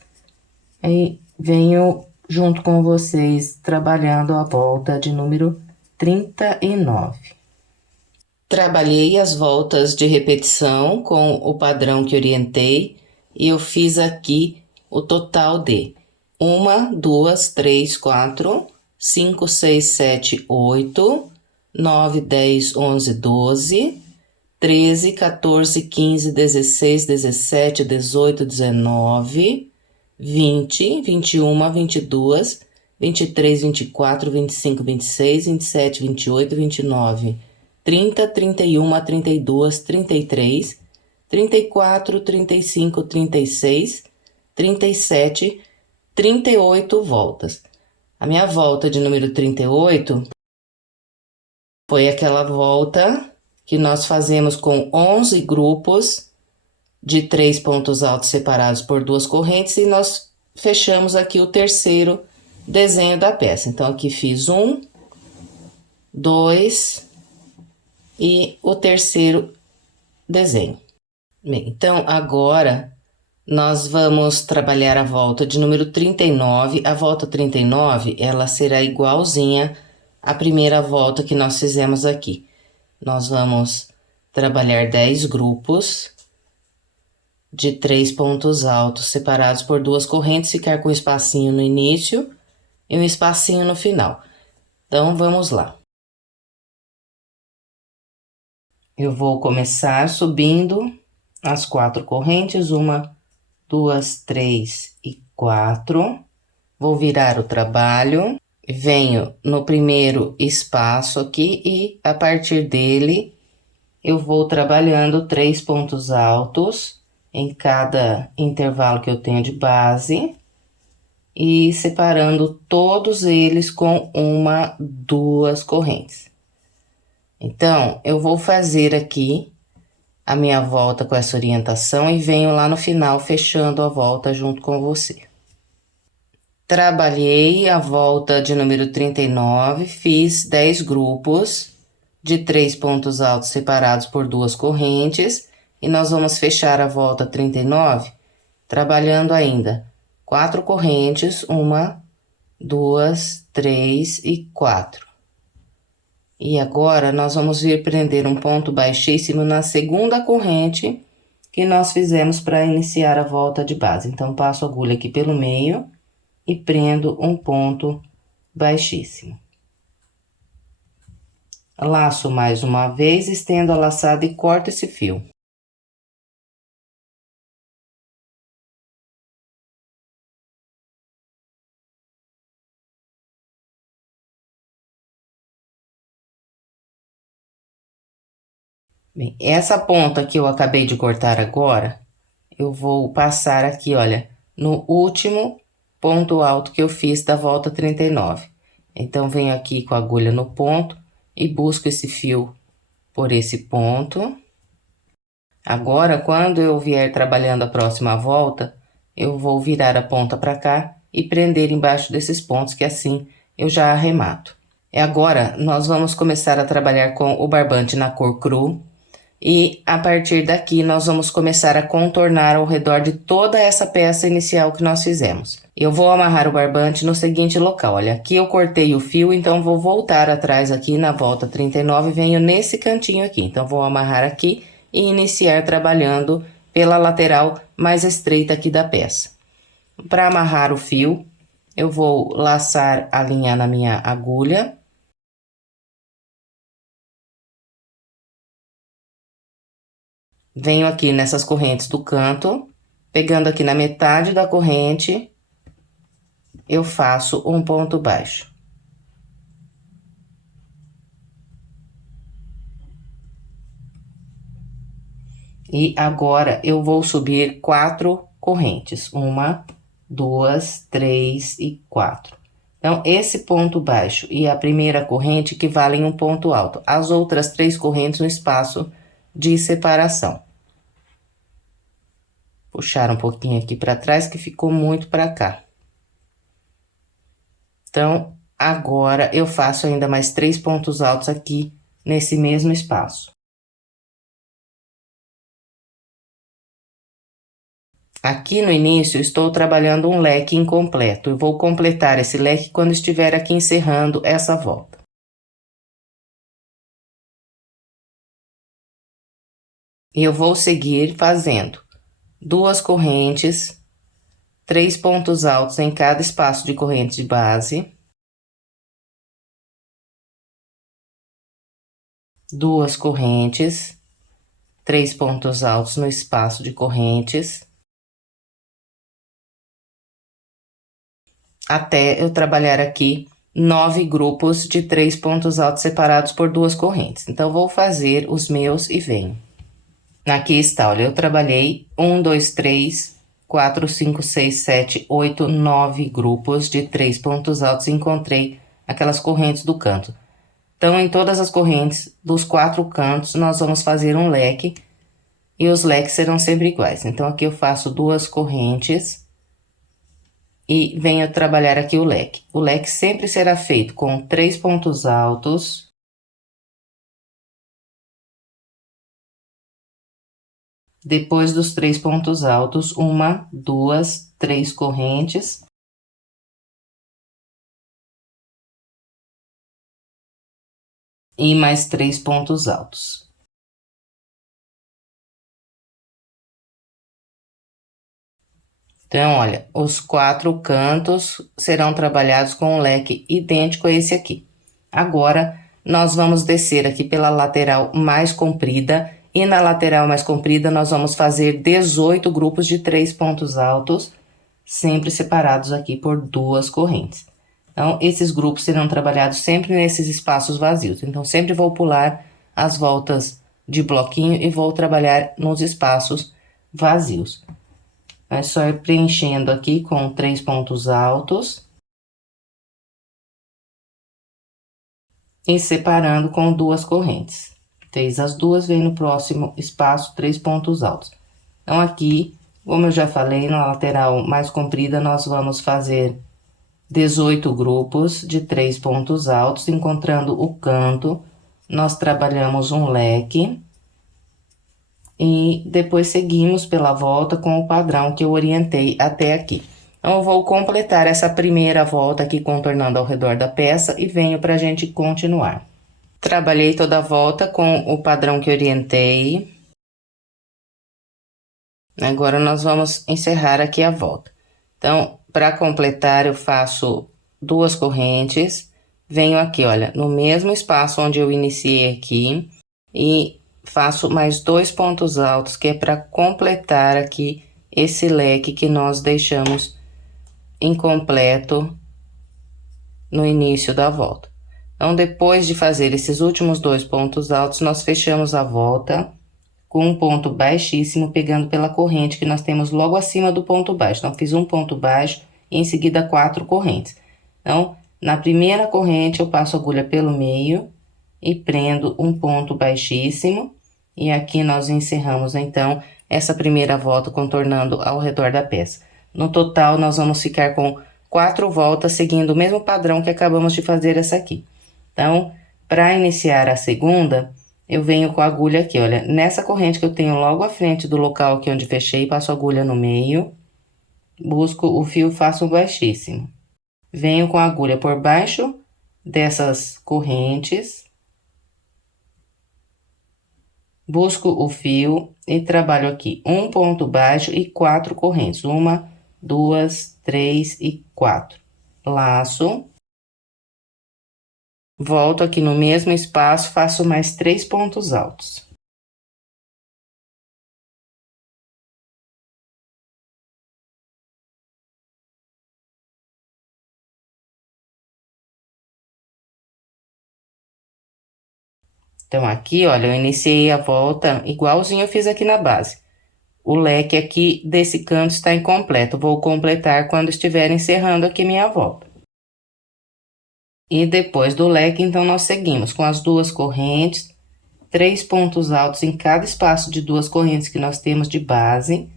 e venho junto com vocês trabalhando a volta de número 39. Trabalhei as voltas de repetição com o padrão que orientei e eu fiz aqui o total de 1, 2, 3, 4, 5, 6, 7, 8, 9, 10, 11, 12, 13, 14, 15, 16, 17, 18, 19, 20, 21, 22, 23, 24, 25, 26, 27, 28, 29, 30, 31, 32, 33, 34, 35, 36, 37, 38 voltas. A minha volta de número 38 foi aquela volta que nós fazemos com 11 grupos de 3 pontos altos separados por 2 correntes e nós fechamos aqui o terceiro desenho da peça. Então, aqui fiz 1, 2 e o terceiro desenho. Bem, então, agora nós vamos trabalhar a volta de número 39. A volta 39, ela será igualzinha à primeira volta que nós fizemos aqui. Nós vamos trabalhar 10 grupos de 3 pontos altos separados por 2 correntes, ficar com um espacinho no início e um espacinho no final. Então, vamos lá. Eu vou começar subindo as 4 correntes, 1, 2, 3 e 4. Vou virar o trabalho, venho no primeiro espaço aqui e a partir dele eu vou trabalhando 3 pontos altos em cada intervalo que eu tenho de base e separando todos eles com 1, 2 correntes. Então, eu vou fazer aqui a minha volta com essa orientação e venho lá no final fechando a volta junto com você. Trabalhei a volta de número 39, fiz 10 grupos de 3 pontos altos separados por 2 correntes e nós vamos fechar a volta 39 trabalhando ainda 4 correntes, 1, 2, 3 e 4. E agora, nós vamos vir prender um ponto baixíssimo na segunda corrente que nós fizemos para iniciar a volta de base. Então, passo a agulha aqui pelo meio e prendo um ponto baixíssimo. Laço mais uma vez, estendo a laçada e corto esse fio. Bem, essa ponta que eu acabei de cortar agora, eu vou passar aqui, olha, no último ponto alto que eu fiz da volta 39. Então, venho aqui com a agulha no ponto e busco esse fio por esse ponto. Agora, quando eu vier trabalhando a próxima volta, eu vou virar a ponta para cá e prender embaixo desses pontos, que assim eu já arremato. E agora, nós vamos começar a trabalhar com o barbante na cor cru. E a partir daqui, nós vamos começar a contornar ao redor de toda essa peça inicial que nós fizemos. Eu vou amarrar o barbante no seguinte local, olha, aqui eu cortei o fio, então vou voltar atrás aqui na volta 39 e venho nesse cantinho aqui. Então, vou amarrar aqui e iniciar trabalhando pela lateral mais estreita aqui da peça. Para amarrar o fio, eu vou laçar a linha na minha agulha. Venho aqui nessas correntes do canto, pegando aqui na metade da corrente, eu faço um ponto baixo. E agora, eu vou subir 4 correntes. 1, 2, 3 e 4. Então, esse ponto baixo e a primeira corrente equivalem a um ponto alto. As outras 3 correntes no espaço de separação. Puxar um pouquinho aqui para trás, que ficou muito para cá. Então, agora, eu faço ainda mais 3 pontos altos aqui, nesse mesmo espaço. Aqui no início, estou trabalhando um leque incompleto. Eu vou completar esse leque quando estiver aqui encerrando essa volta. Eu vou seguir fazendo 2 correntes, 3 pontos altos em cada espaço de corrente de base, 2 correntes, 3 pontos altos no espaço de correntes, até eu trabalhar aqui 9 grupos de 3 pontos altos separados por 2 correntes. Então, vou fazer os meus e venho. Aqui está, olha, eu trabalhei 1, 2, 3, 4, 5, 6, 7, 8, 9 grupos de 3 pontos altos e encontrei aquelas correntes do canto. Então, em todas as correntes dos 4 cantos, nós vamos fazer um leque e os leques serão sempre iguais. Então, aqui eu faço 2 correntes e venho trabalhar aqui o leque. O leque sempre será feito com 3 pontos altos. Depois dos 3 pontos altos, 1, 2, 3 correntes. E mais 3 pontos altos. Então, olha, os 4 cantos serão trabalhados com um leque idêntico a esse aqui. Agora, nós vamos descer aqui pela lateral mais comprida e na lateral mais comprida nós vamos fazer 18 grupos de 3 pontos altos, sempre separados aqui por 2 correntes. Então, esses grupos serão trabalhados sempre nesses espaços vazios. Então, sempre vou pular as voltas de bloquinho e vou trabalhar nos espaços vazios. É só ir preenchendo aqui com 3 pontos altos. E separando com 2 correntes. Fez as duas, vem no próximo espaço 3 pontos altos. Então, aqui, como eu já falei, na lateral mais comprida, nós vamos fazer 18 grupos de 3 pontos altos. Encontrando o canto, nós trabalhamos um leque. E depois seguimos pela volta com o padrão que eu orientei até aqui. Então, eu vou completar essa primeira volta aqui contornando ao redor da peça e venho pra gente continuar. Trabalhei toda a volta com o padrão que orientei. Agora, nós vamos encerrar aqui a volta. Então, para completar, eu faço 2 correntes, venho aqui, olha, no mesmo espaço onde eu iniciei aqui e faço mais 2 pontos altos, que é para completar aqui esse leque que nós deixamos incompleto no início da volta. Então, depois de fazer esses últimos 2 pontos altos, nós fechamos a volta com um ponto baixíssimo, pegando pela corrente que nós temos logo acima do ponto baixo. Então, fiz um ponto baixo e em seguida 4 correntes. Então, na primeira corrente, eu passo a agulha pelo meio e prendo um ponto baixíssimo. E aqui nós encerramos, então, essa primeira volta contornando ao redor da peça. No total, nós vamos ficar com 4 voltas, seguindo o mesmo padrão que acabamos de fazer essa aqui. Então, para iniciar a segunda, eu venho com a agulha aqui, olha, nessa corrente que eu tenho logo à frente do local aqui onde fechei, passo a agulha no meio, busco o fio, faço um baixíssimo. Venho com a agulha por baixo dessas correntes, busco o fio e trabalho aqui um ponto baixo e 4 correntes. 1, 2, 3 e 4. Laço. Volto aqui no mesmo espaço, faço mais 3 pontos altos. Então, aqui, olha, eu iniciei a volta igualzinho eu fiz aqui na base. O leque aqui desse canto está incompleto, vou completar quando estiver encerrando aqui minha volta. E depois do leque, então, nós seguimos com as 2 correntes, 3 pontos altos em cada espaço de 2 correntes que nós temos de base.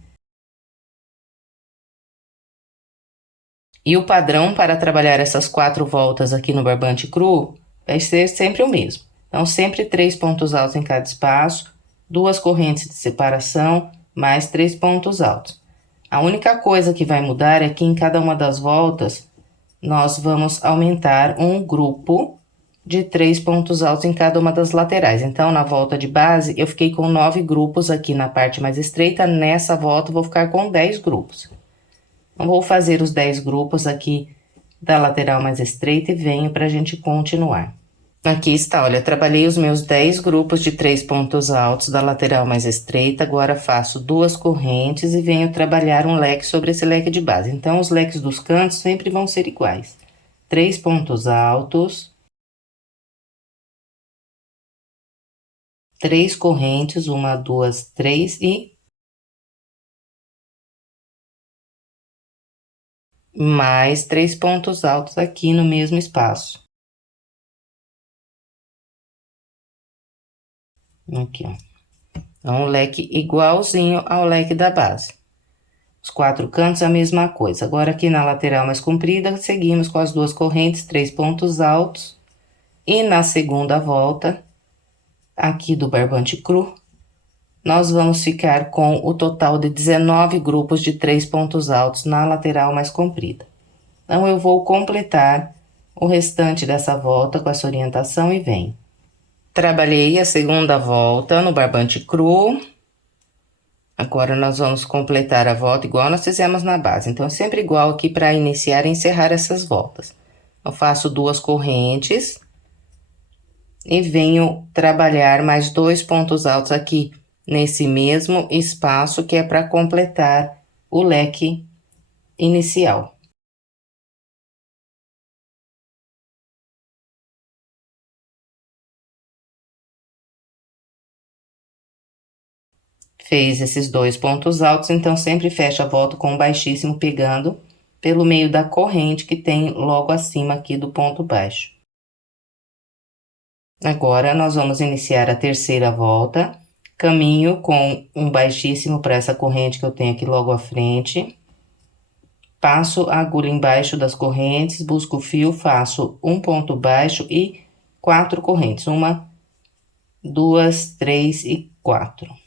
E o padrão para trabalhar essas 4 voltas aqui no barbante cru vai ser sempre o mesmo. Então, sempre 3 pontos altos em cada espaço, 2 correntes de separação, mais 3 pontos altos. A única coisa que vai mudar é que em cada uma das voltas, nós vamos aumentar um grupo de 3 pontos altos em cada uma das laterais. Então, na volta de base, eu fiquei com 9 grupos aqui na parte mais estreita. Nessa volta, eu vou ficar com 10 grupos. Então, vou fazer os 10 grupos aqui da lateral mais estreita e venho pra gente continuar. Aqui está, olha, trabalhei os meus 10 grupos de 3 pontos altos da lateral mais estreita. Agora, faço 2 correntes e venho trabalhar um leque sobre esse leque de base. Então, os leques dos cantos sempre vão ser iguais. 3 pontos altos. 3 correntes, 1, 2, 3 e mais 3 pontos altos aqui no mesmo espaço. Aqui, ó. Então, um leque igualzinho ao leque da base. Os 4 cantos, a mesma coisa. Agora, aqui na lateral mais comprida, seguimos com as 2 correntes, 3 pontos altos. E na segunda volta, aqui do barbante cru, nós vamos ficar com o total de 19 grupos de 3 pontos altos na lateral mais comprida. Então, eu vou completar o restante dessa volta com essa orientação e venho. Trabalhei a segunda volta no barbante cru. Agora, nós vamos completar a volta igual nós fizemos na base. Então, é sempre igual aqui para iniciar e encerrar essas voltas. Eu faço 2 correntes e venho trabalhar mais 2 pontos altos aqui nesse mesmo espaço, que é para completar o leque inicial. Fez esses 2 pontos altos, então sempre fecha a volta com um baixíssimo pegando pelo meio da corrente que tem logo acima aqui do ponto baixo. Agora, nós vamos iniciar a terceira volta, caminho com um baixíssimo para essa corrente que eu tenho aqui logo à frente. Passo a agulha embaixo das correntes, busco o fio, faço um ponto baixo e 4 correntes. 1, 2, 3 e 4.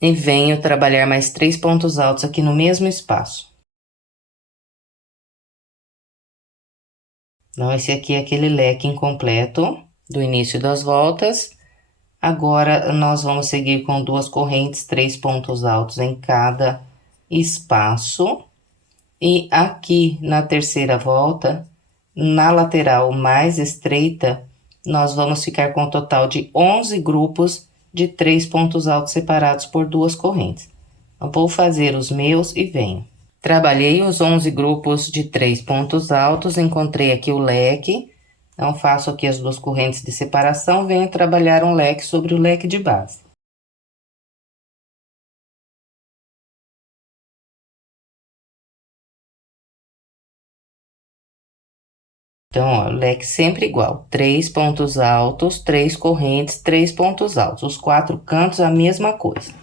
E venho trabalhar mais 3 pontos altos aqui no mesmo espaço. Então, esse aqui é aquele leque incompleto do início das voltas. Agora, nós vamos seguir com 2 correntes, 3 pontos altos em cada espaço. E aqui na terceira volta, na lateral mais estreita, nós vamos ficar com um total de 11 grupos de 3 pontos altos separados por 2 correntes. Eu vou fazer os meus e venho. Trabalhei os 11 grupos de 3 pontos altos, encontrei aqui o leque. Então, faço aqui as 2 correntes de separação, venho trabalhar um leque sobre o leque de base. Então, ó, leque sempre igual. 3 pontos altos, 3 correntes, 3 pontos altos. Os 4 cantos, a mesma coisa.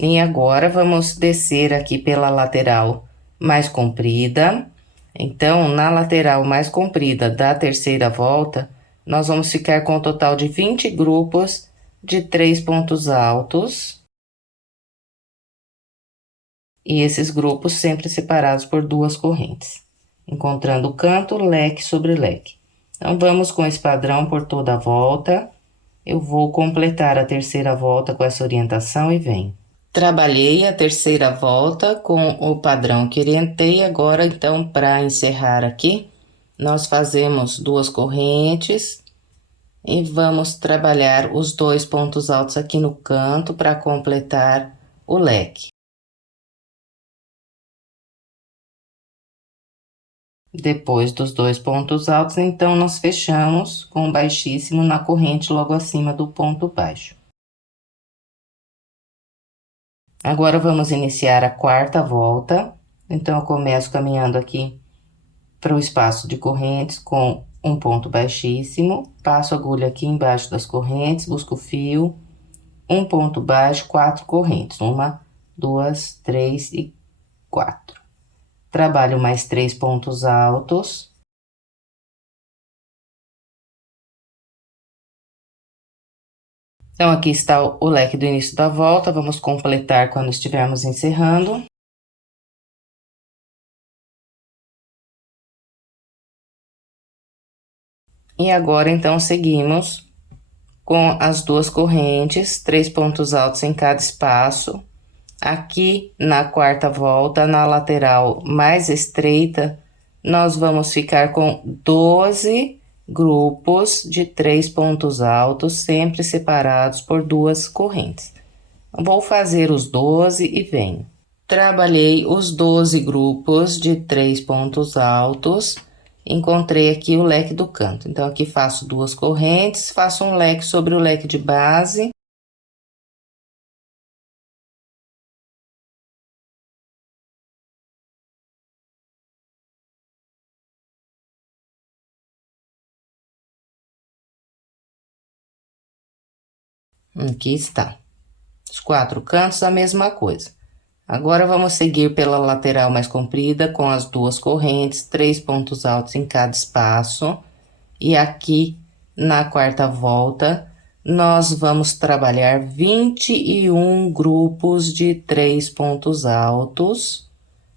E agora, vamos descer aqui pela lateral mais comprida. Então, na lateral mais comprida da terceira volta, nós vamos ficar com um total de 20 grupos de 3 pontos altos. E esses grupos sempre separados por 2 correntes, encontrando canto, leque sobre leque. Então, vamos com esse padrão por toda a volta. Eu vou completar a terceira volta com essa orientação e venho. Trabalhei a terceira volta com o padrão que orientei. Agora, então, para encerrar aqui, nós fazemos 2 correntes e vamos trabalhar os 2 pontos altos aqui no canto para completar o leque. Depois dos 2 pontos altos, então, nós fechamos com um baixíssimo na corrente logo acima do ponto baixo. Agora, vamos iniciar a quarta volta. Então, eu começo caminhando aqui para o espaço de correntes com um ponto baixíssimo. Passo a agulha aqui embaixo das correntes, busco o fio, um ponto baixo, 4 correntes. 1, 2, 3 e 4. Trabalho mais 3 pontos altos. Então, aqui está o leque do início da volta. Vamos completar quando estivermos encerrando. E agora, então, seguimos com as duas correntes, 3 pontos altos em cada espaço. Aqui na quarta volta, na lateral mais estreita, nós vamos ficar com 12 grupos de 3 pontos altos, sempre separados por duas correntes. Vou fazer os 12 e venho. Trabalhei os 12 grupos de 3 pontos altos, encontrei aqui o leque do canto. Então, aqui faço duas correntes, faço um leque sobre o leque de base. Aqui está. Os 4 cantos, a mesma coisa. Agora, vamos seguir pela lateral mais comprida com as duas correntes, 3 pontos altos em cada espaço. E aqui, na quarta volta, nós vamos trabalhar 21 grupos de 3 pontos altos,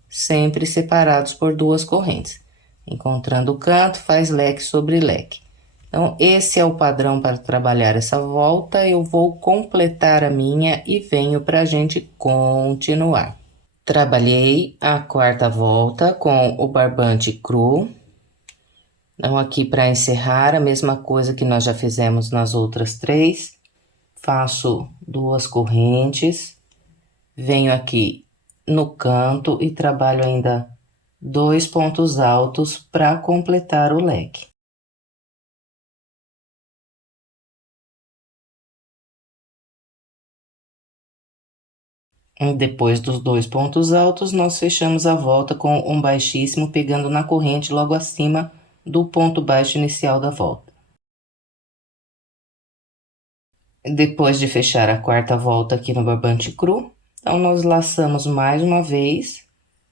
sempre separados por duas correntes. Encontrando o canto, faz leque sobre leque. Então, esse é o padrão para trabalhar essa volta. Eu vou completar a minha e venho para a gente continuar. Trabalhei a quarta volta com o barbante cru. Então, aqui para encerrar, a mesma coisa que nós já fizemos nas outras 3. Faço duas correntes, venho aqui no canto e trabalho ainda 2 pontos altos para completar o leque. Depois dos 2 pontos altos, nós fechamos a volta com um baixíssimo, pegando na corrente logo acima do ponto baixo inicial da volta. Depois de fechar a quarta volta aqui no barbante cru, então nós laçamos mais uma vez,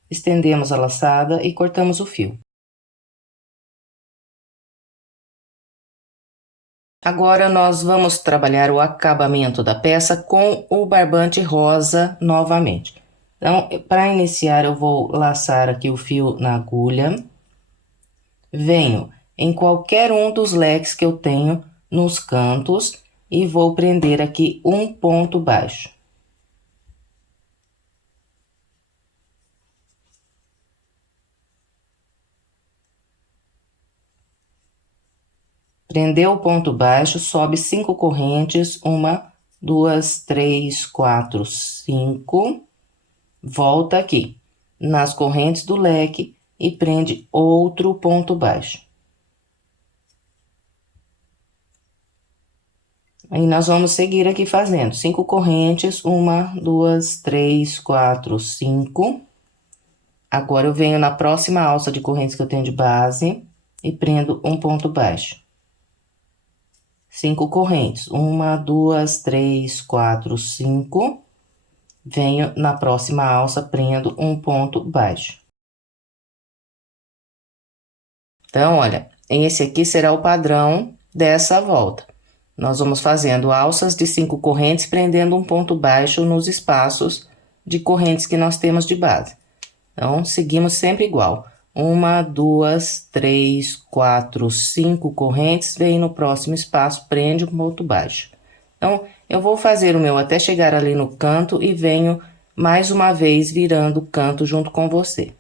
estendemos a laçada e cortamos o fio. Agora, nós vamos trabalhar o acabamento da peça com o barbante rosa novamente. Então, para iniciar, eu vou laçar aqui o fio na agulha. Venho em qualquer um dos leques que eu tenho nos cantos e vou prender aqui um ponto baixo. Prendeu o ponto baixo, sobe 5 correntes, 1, 2, 3, 4, 5. Volta aqui nas correntes do leque e prende outro ponto baixo. Aí, nós vamos seguir aqui fazendo 5 correntes, 1, 2, 3, 4, 5. Agora, eu venho na próxima alça de correntes que eu tenho de base e prendo um ponto baixo. 5 correntes, 1, 2, 3, 4, 5. Venho na próxima alça, prendo um ponto baixo. Então, olha, esse aqui será o padrão dessa volta. Nós vamos fazendo alças de 5 correntes, prendendo um ponto baixo nos espaços de correntes que nós temos de base. Então, seguimos sempre igual. 1, 2, 3, 4, 5 correntes, vem no próximo espaço, prende um ponto baixo. Então, eu vou fazer o meu até chegar ali no canto e venho mais uma vez virando o canto junto com você.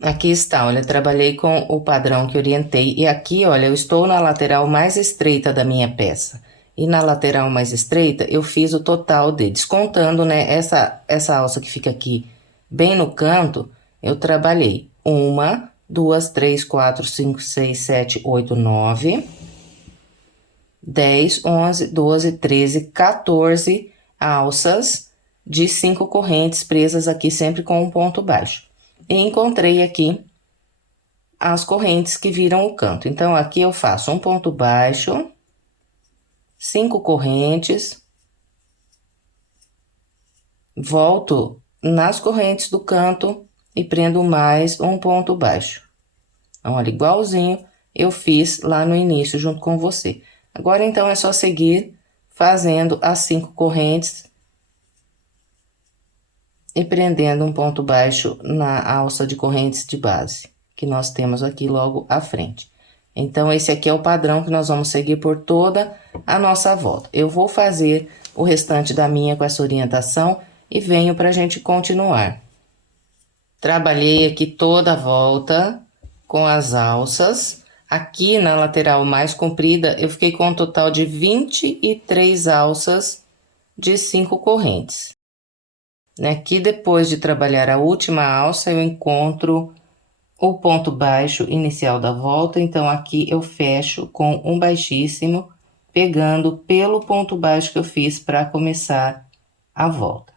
Aqui está, olha, trabalhei com o padrão que orientei. E aqui, olha, eu estou na lateral mais estreita da minha peça. E na lateral mais estreita, eu fiz o total de, descontando, né, essa alça que fica aqui bem no canto, eu trabalhei 1, 2, 3, 4, 5, 6, 7, 8, 9, 10, 11, 12, 13, 14 alças de 5 correntes presas aqui sempre com um ponto baixo. E encontrei aqui as correntes que viram o canto. Então, aqui eu faço um ponto baixo, 5 correntes, volto nas correntes do canto e prendo mais um ponto baixo. Então, olha, igualzinho eu fiz lá no início junto com você. Agora, então, é só seguir fazendo as 5 correntes e prendendo um ponto baixo na alça de correntes de base, que nós temos aqui logo à frente. Então, esse aqui é o padrão que nós vamos seguir por toda a nossa volta. Eu vou fazer o restante da minha com essa orientação e venho pra gente continuar. Trabalhei aqui toda a volta com as alças. Aqui na lateral mais comprida, eu fiquei com um total de 23 alças de 5 correntes. Aqui, depois de trabalhar a última alça, eu encontro o ponto baixo inicial da volta. Então, aqui eu fecho com um baixíssimo, pegando pelo ponto baixo que eu fiz para começar a volta.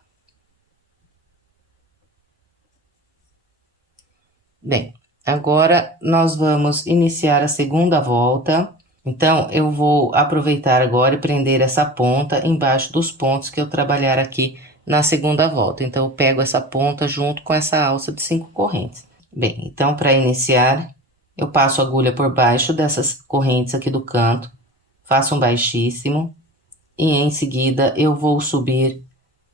Bem, agora nós vamos iniciar a segunda volta. Então, eu vou aproveitar agora e prender essa ponta embaixo dos pontos que eu trabalhar aqui na segunda volta. Então, eu pego essa ponta junto com essa alça de 5 correntes. Bem, então, para iniciar, eu passo a agulha por baixo dessas correntes aqui do canto, faço um baixíssimo e em seguida eu vou subir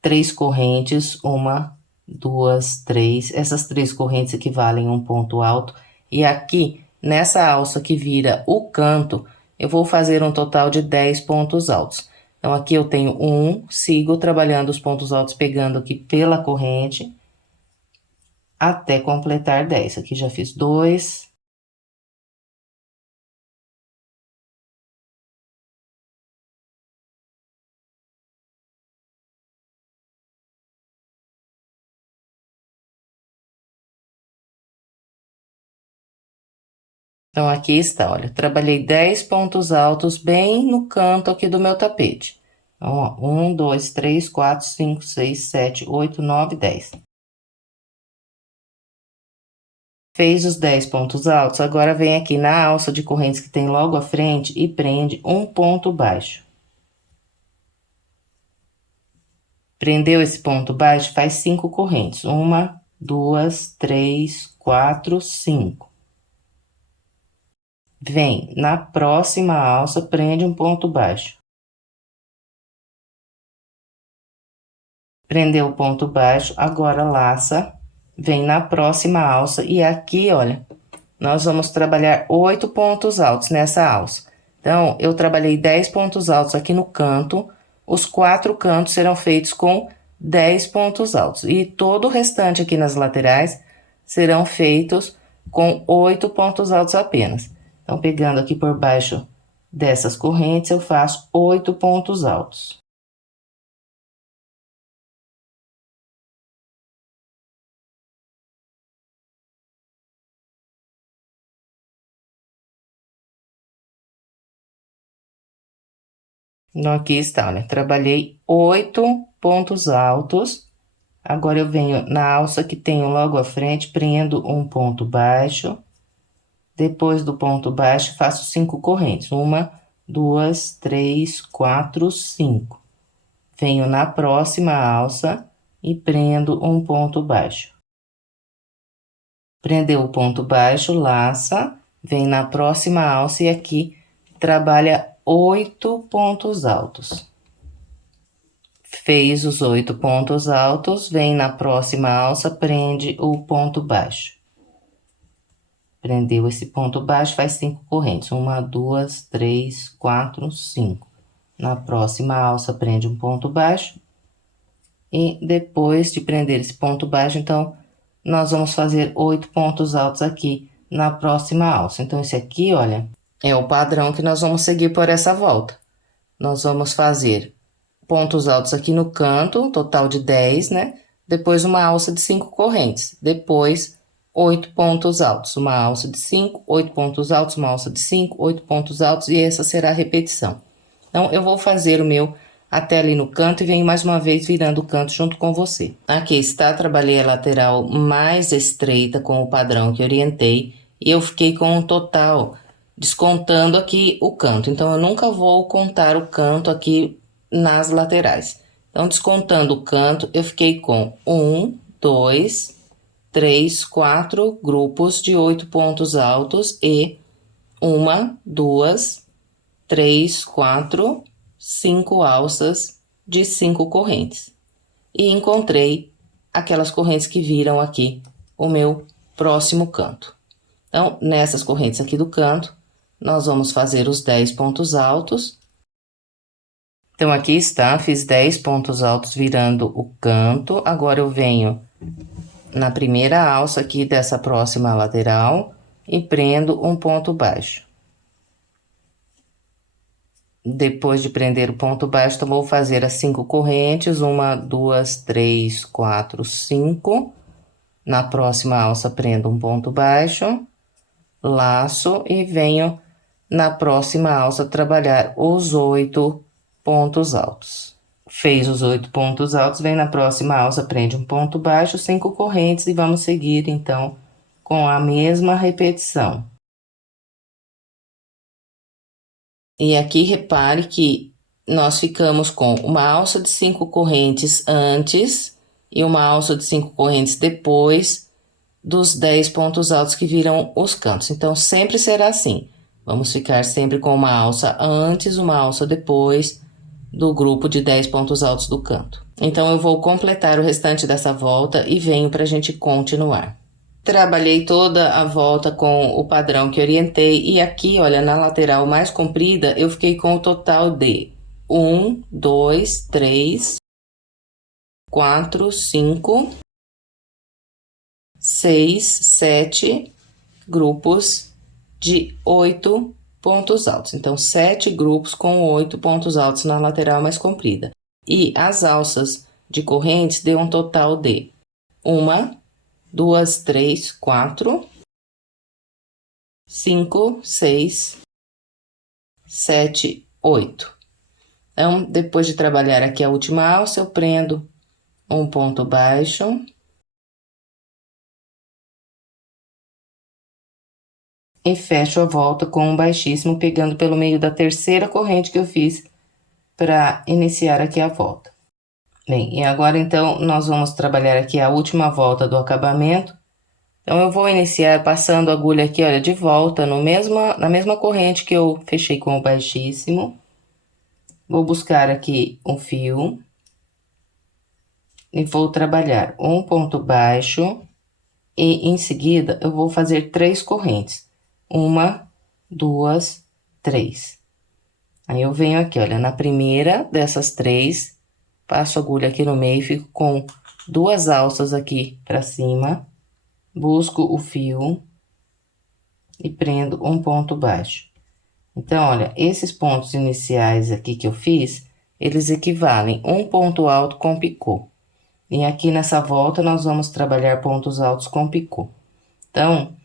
3 correntes, uma, duas, três. Essas 3 correntes equivalem a um ponto alto. E aqui, nessa alça que vira o canto, eu vou fazer um total de 10 pontos altos. Então, aqui eu tenho sigo trabalhando os pontos altos, pegando aqui pela corrente, até completar 10. Aqui já fiz 2. Então, aqui está, olha, trabalhei 10 pontos altos bem no canto aqui do meu tapete. Então, ó, 1, 2, 3, 4, 5, 6, 7, 8, 9, 10. Fez os 10 pontos altos, agora vem aqui na alça de correntes que tem logo à frente e prende um ponto baixo. Prendeu esse ponto baixo, faz 5 correntes. 1, 2, 3, 4, 5. Vem na próxima alça, prende um ponto baixo. Prendeu o ponto baixo, agora laça, vem na próxima alça e aqui, olha, nós vamos trabalhar 8 pontos altos nessa alça. Então, eu trabalhei 10 pontos altos aqui no canto, os 4 cantos serão feitos com 10 pontos altos. E todo o restante aqui nas laterais serão feitos com 8 pontos altos apenas. Então, pegando aqui por baixo dessas correntes, eu faço 8 pontos altos. Então, aqui está, olha, trabalhei 8 pontos altos. Agora, eu venho na alça que tenho logo à frente, prendo um ponto baixo. Depois do ponto baixo, faço 5 correntes. 1, 2, 3, 4, 5. Venho na próxima alça e prendo um ponto baixo. Prendeu o ponto baixo, laça, vem na próxima alça e aqui trabalha 8 pontos altos. Fez os 8 pontos altos, vem na próxima alça, prende o ponto baixo. Prendeu esse ponto baixo, faz 5 correntes. 1, 2, 3, 4, 5. Na próxima alça, prende um ponto baixo. E depois de prender esse ponto baixo, então, nós vamos fazer 8 pontos altos aqui na próxima alça. Então, esse aqui, olha, é o padrão que nós vamos seguir por essa volta. Nós vamos fazer pontos altos aqui no canto, total de 10, né? Depois, uma alça de 5 correntes. Depois, 8 pontos altos. Uma alça de 5, 8 pontos altos, uma alça de 5, 8 pontos altos, e essa será a repetição. Então, eu vou fazer o meu até ali no canto e venho mais uma vez virando o canto junto com você. Aqui está, trabalhei a lateral mais estreita com o padrão que orientei e eu fiquei com um total, descontando aqui o canto. Então, eu nunca vou contar o canto aqui nas laterais. Então, descontando o canto, eu fiquei com 1, 2, 3, 4 grupos de 8 pontos altos e 1, 2, 3, 4, 5 alças de 5 correntes. E encontrei aquelas correntes que viram aqui o meu próximo canto. Então, nessas correntes aqui do canto, nós vamos fazer os 10 pontos altos. Então, aqui está, fiz 10 pontos altos virando o canto. Agora, eu venho na primeira alça aqui dessa próxima lateral e prendo um ponto baixo. Depois de prender o ponto baixo, então, vou fazer as 5 correntes, 1, 2, 3, 4, 5. Na próxima alça, prendo um ponto baixo, laço e venho na próxima alça trabalhar os 8 pontos altos. Fez os 8 pontos altos, vem na próxima alça, prende um ponto baixo, 5 correntes e vamos seguir, então, com a mesma repetição. E aqui, repare que nós ficamos com uma alça de 5 correntes antes e uma alça de 5 correntes depois dos 10 pontos altos que viram os cantos. Então, sempre será assim. Vamos ficar sempre com uma alça antes, uma alça depois do grupo de 10 pontos altos do canto. Então, eu vou completar o restante dessa volta e venho para a gente continuar. Trabalhei toda a volta com o padrão que orientei e aqui, olha, na lateral mais comprida, eu fiquei com o total de 1, 2, 3, 4, 5, 6, 7 grupos de 8 pontos altos. Então, 7 grupos com 8 pontos altos na lateral mais comprida. E as alças de correntes deu um total de 1, 2, 3, 4, 5, 6, 7, 8. Então, depois de trabalhar aqui a última alça, eu prendo um ponto baixo. E fecho a volta com um baixíssimo, pegando pelo meio da terceira corrente que eu fiz para iniciar aqui a volta. Bem, e agora, então, nós vamos trabalhar aqui a última volta do acabamento. Então, eu vou iniciar passando a agulha aqui, olha, de volta na mesma corrente que eu fechei com o baixíssimo. Vou buscar aqui um fio. E vou trabalhar um ponto baixo. E, em seguida, eu vou fazer 3 correntes. 1, 2, 3. Aí, eu venho aqui, olha, na primeira dessas 3, passo a agulha aqui no meio, fico com 2 alças aqui pra cima. Busco o fio e prendo um ponto baixo. Então, olha, esses pontos iniciais aqui que eu fiz, eles equivalem um ponto alto com picô. E aqui nessa volta, nós vamos trabalhar pontos altos com picô. Então,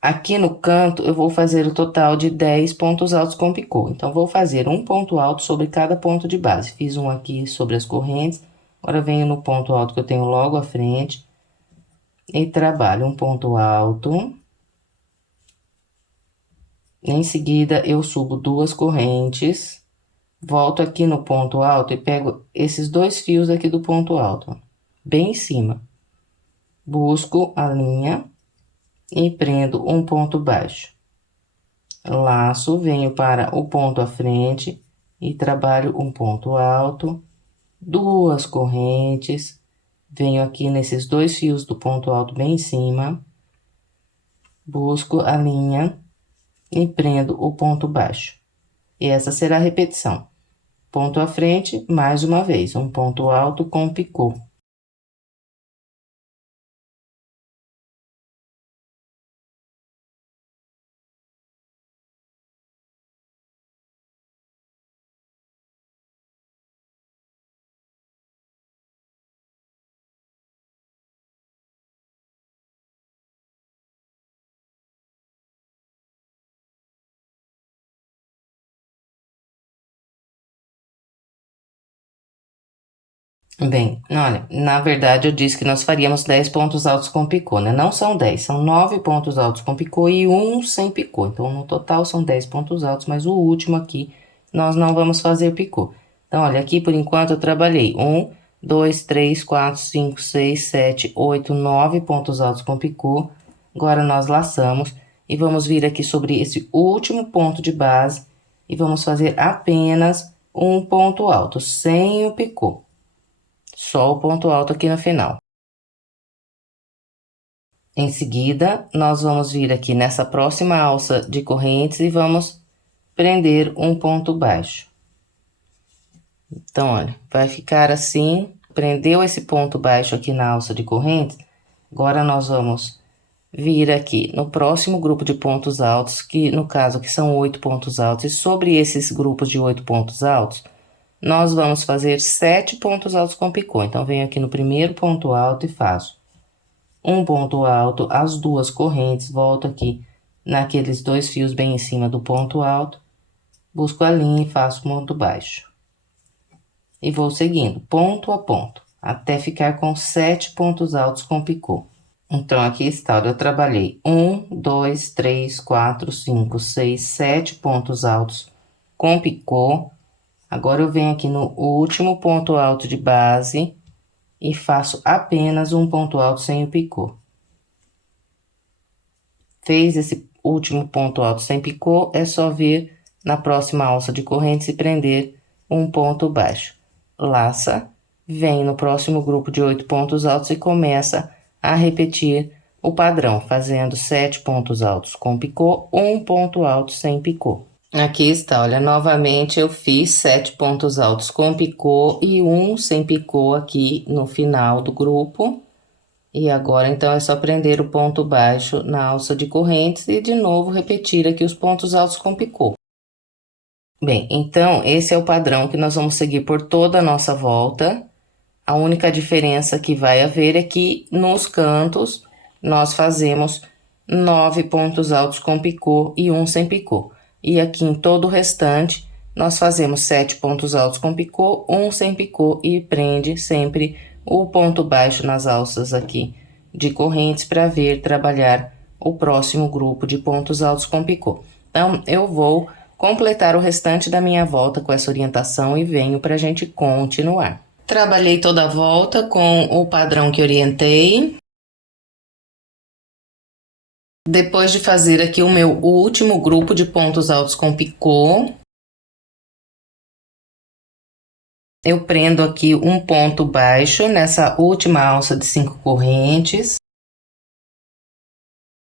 aqui no canto, eu vou fazer o total de 10 pontos altos com picô. Então, vou fazer um ponto alto sobre cada ponto de base. Fiz um aqui sobre as correntes, agora venho no ponto alto que eu tenho logo à frente e trabalho um ponto alto. Em seguida, eu subo 2 correntes, volto aqui no ponto alto e pego esses 2 fios aqui do ponto alto, ó, bem em cima. Busco a linha e prendo um ponto baixo. Laço, venho para o ponto à frente e trabalho um ponto alto, 2 correntes, venho aqui nesses 2 fios do ponto alto bem em cima, busco a linha e prendo o ponto baixo. E essa será a repetição. Ponto à frente, mais uma vez, um ponto alto com picô. Bem, olha, na verdade eu disse que nós faríamos 10 pontos altos com picô, né? Não são 10, são 9 pontos altos com picô e 1 sem picô. Então, no total são 10 pontos altos, mas o último aqui nós não vamos fazer picô. Então, olha, aqui por enquanto eu trabalhei 1, 2, 3, 4, 5, 6, 7, 8, 9 pontos altos com picô. Agora, nós laçamos e vamos vir aqui sobre esse último ponto de base e vamos fazer apenas um ponto alto, sem o picô. Só o ponto alto aqui no final. Em seguida, nós vamos vir aqui nessa próxima alça de correntes e vamos prender um ponto baixo. Então, olha, vai ficar assim, prendeu esse ponto baixo aqui na alça de correntes, agora nós vamos vir aqui no próximo grupo de pontos altos, que no caso aqui são 8 pontos altos, e sobre esses grupos de 8 pontos altos, nós vamos fazer 7 pontos altos com picô. Então, venho aqui no primeiro ponto alto e faço um ponto alto, as duas correntes, volto aqui naqueles 2 fios bem em cima do ponto alto, busco a linha e faço ponto baixo. E vou seguindo ponto a ponto, até ficar com 7 pontos altos com picô. Então, aqui está, eu trabalhei 1, 2, 3, 4, 5, 6, 7 pontos altos com picô. Agora, eu venho aqui no último ponto alto de base e faço apenas um ponto alto sem o picô. Fez esse último ponto alto sem picô, é só vir na próxima alça de correntes e prender um ponto baixo. Laça, vem no próximo grupo de 8 pontos altos e começa a repetir o padrão, fazendo 7 pontos altos com picô, um ponto alto sem picô. Aqui está, olha, novamente eu fiz 7 pontos altos com picô e um sem picô aqui no final do grupo. E agora, então, é só prender o ponto baixo na alça de correntes e de novo repetir aqui os pontos altos com picô. Bem, então, esse é o padrão que nós vamos seguir por toda a nossa volta. A única diferença que vai haver é que nos cantos nós fazemos 9 pontos altos com picô e um sem picô. E aqui em todo o restante, nós fazemos 7 pontos altos com picô, um sem picô e prende sempre o ponto baixo nas alças aqui de correntes para ver trabalhar o próximo grupo de pontos altos com picô. Então, eu vou completar o restante da minha volta com essa orientação e venho para a gente continuar. Trabalhei toda a volta com o padrão que orientei. Depois de fazer aqui o meu último grupo de pontos altos com picô, eu prendo aqui um ponto baixo nessa última alça de 5 correntes.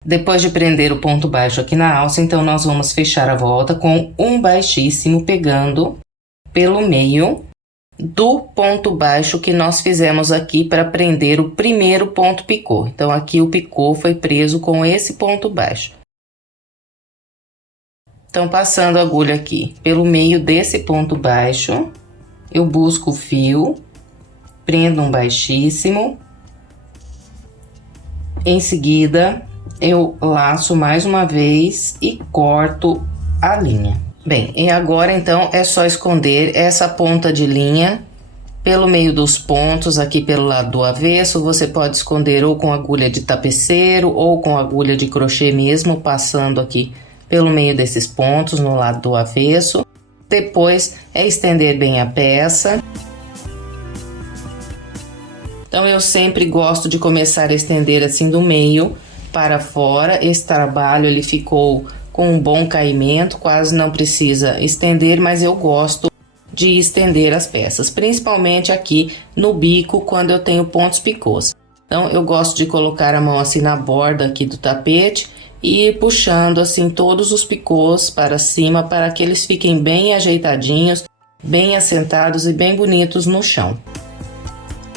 Depois de prender o ponto baixo aqui na alça, então, nós vamos fechar a volta com um baixíssimo, pegando pelo meio do ponto baixo que nós fizemos aqui para prender o primeiro ponto picô. Então, aqui o picô foi preso com esse ponto baixo. Então, passando a agulha aqui pelo meio desse ponto baixo, eu busco o fio, prendo um baixíssimo. Em seguida, eu laço mais uma vez e corto a linha. Bem, e agora então é só esconder essa ponta de linha pelo meio dos pontos aqui pelo lado do avesso. Você pode esconder ou com agulha de tapeceiro ou com agulha de crochê mesmo, passando aqui pelo meio desses pontos no lado do avesso. Depois é estender bem a peça. Então, eu sempre gosto de começar a estender assim do meio para fora. Esse trabalho ele ficou com um bom caimento, quase não precisa estender, mas eu gosto de estender as peças, principalmente aqui no bico, quando eu tenho pontos picôs. Então, eu gosto de colocar a mão assim na borda aqui do tapete e ir puxando assim todos os picôs para cima, para que eles fiquem bem ajeitadinhos, bem assentados e bem bonitos no chão.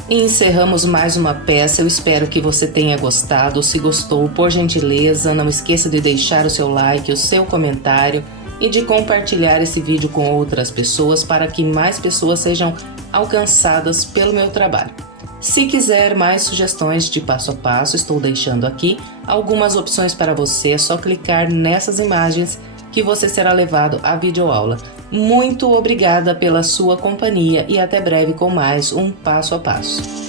E encerramos mais uma peça. Eu espero que você tenha gostado. Se gostou, por gentileza, não esqueça de deixar o seu like, o seu comentário e de compartilhar esse vídeo com outras pessoas para que mais pessoas sejam alcançadas pelo meu trabalho. Se quiser mais sugestões de passo a passo, estou deixando aqui algumas opções para você. É só clicar nessas imagens que você será levado à videoaula. Muito obrigada pela sua companhia e até breve com mais um passo a passo.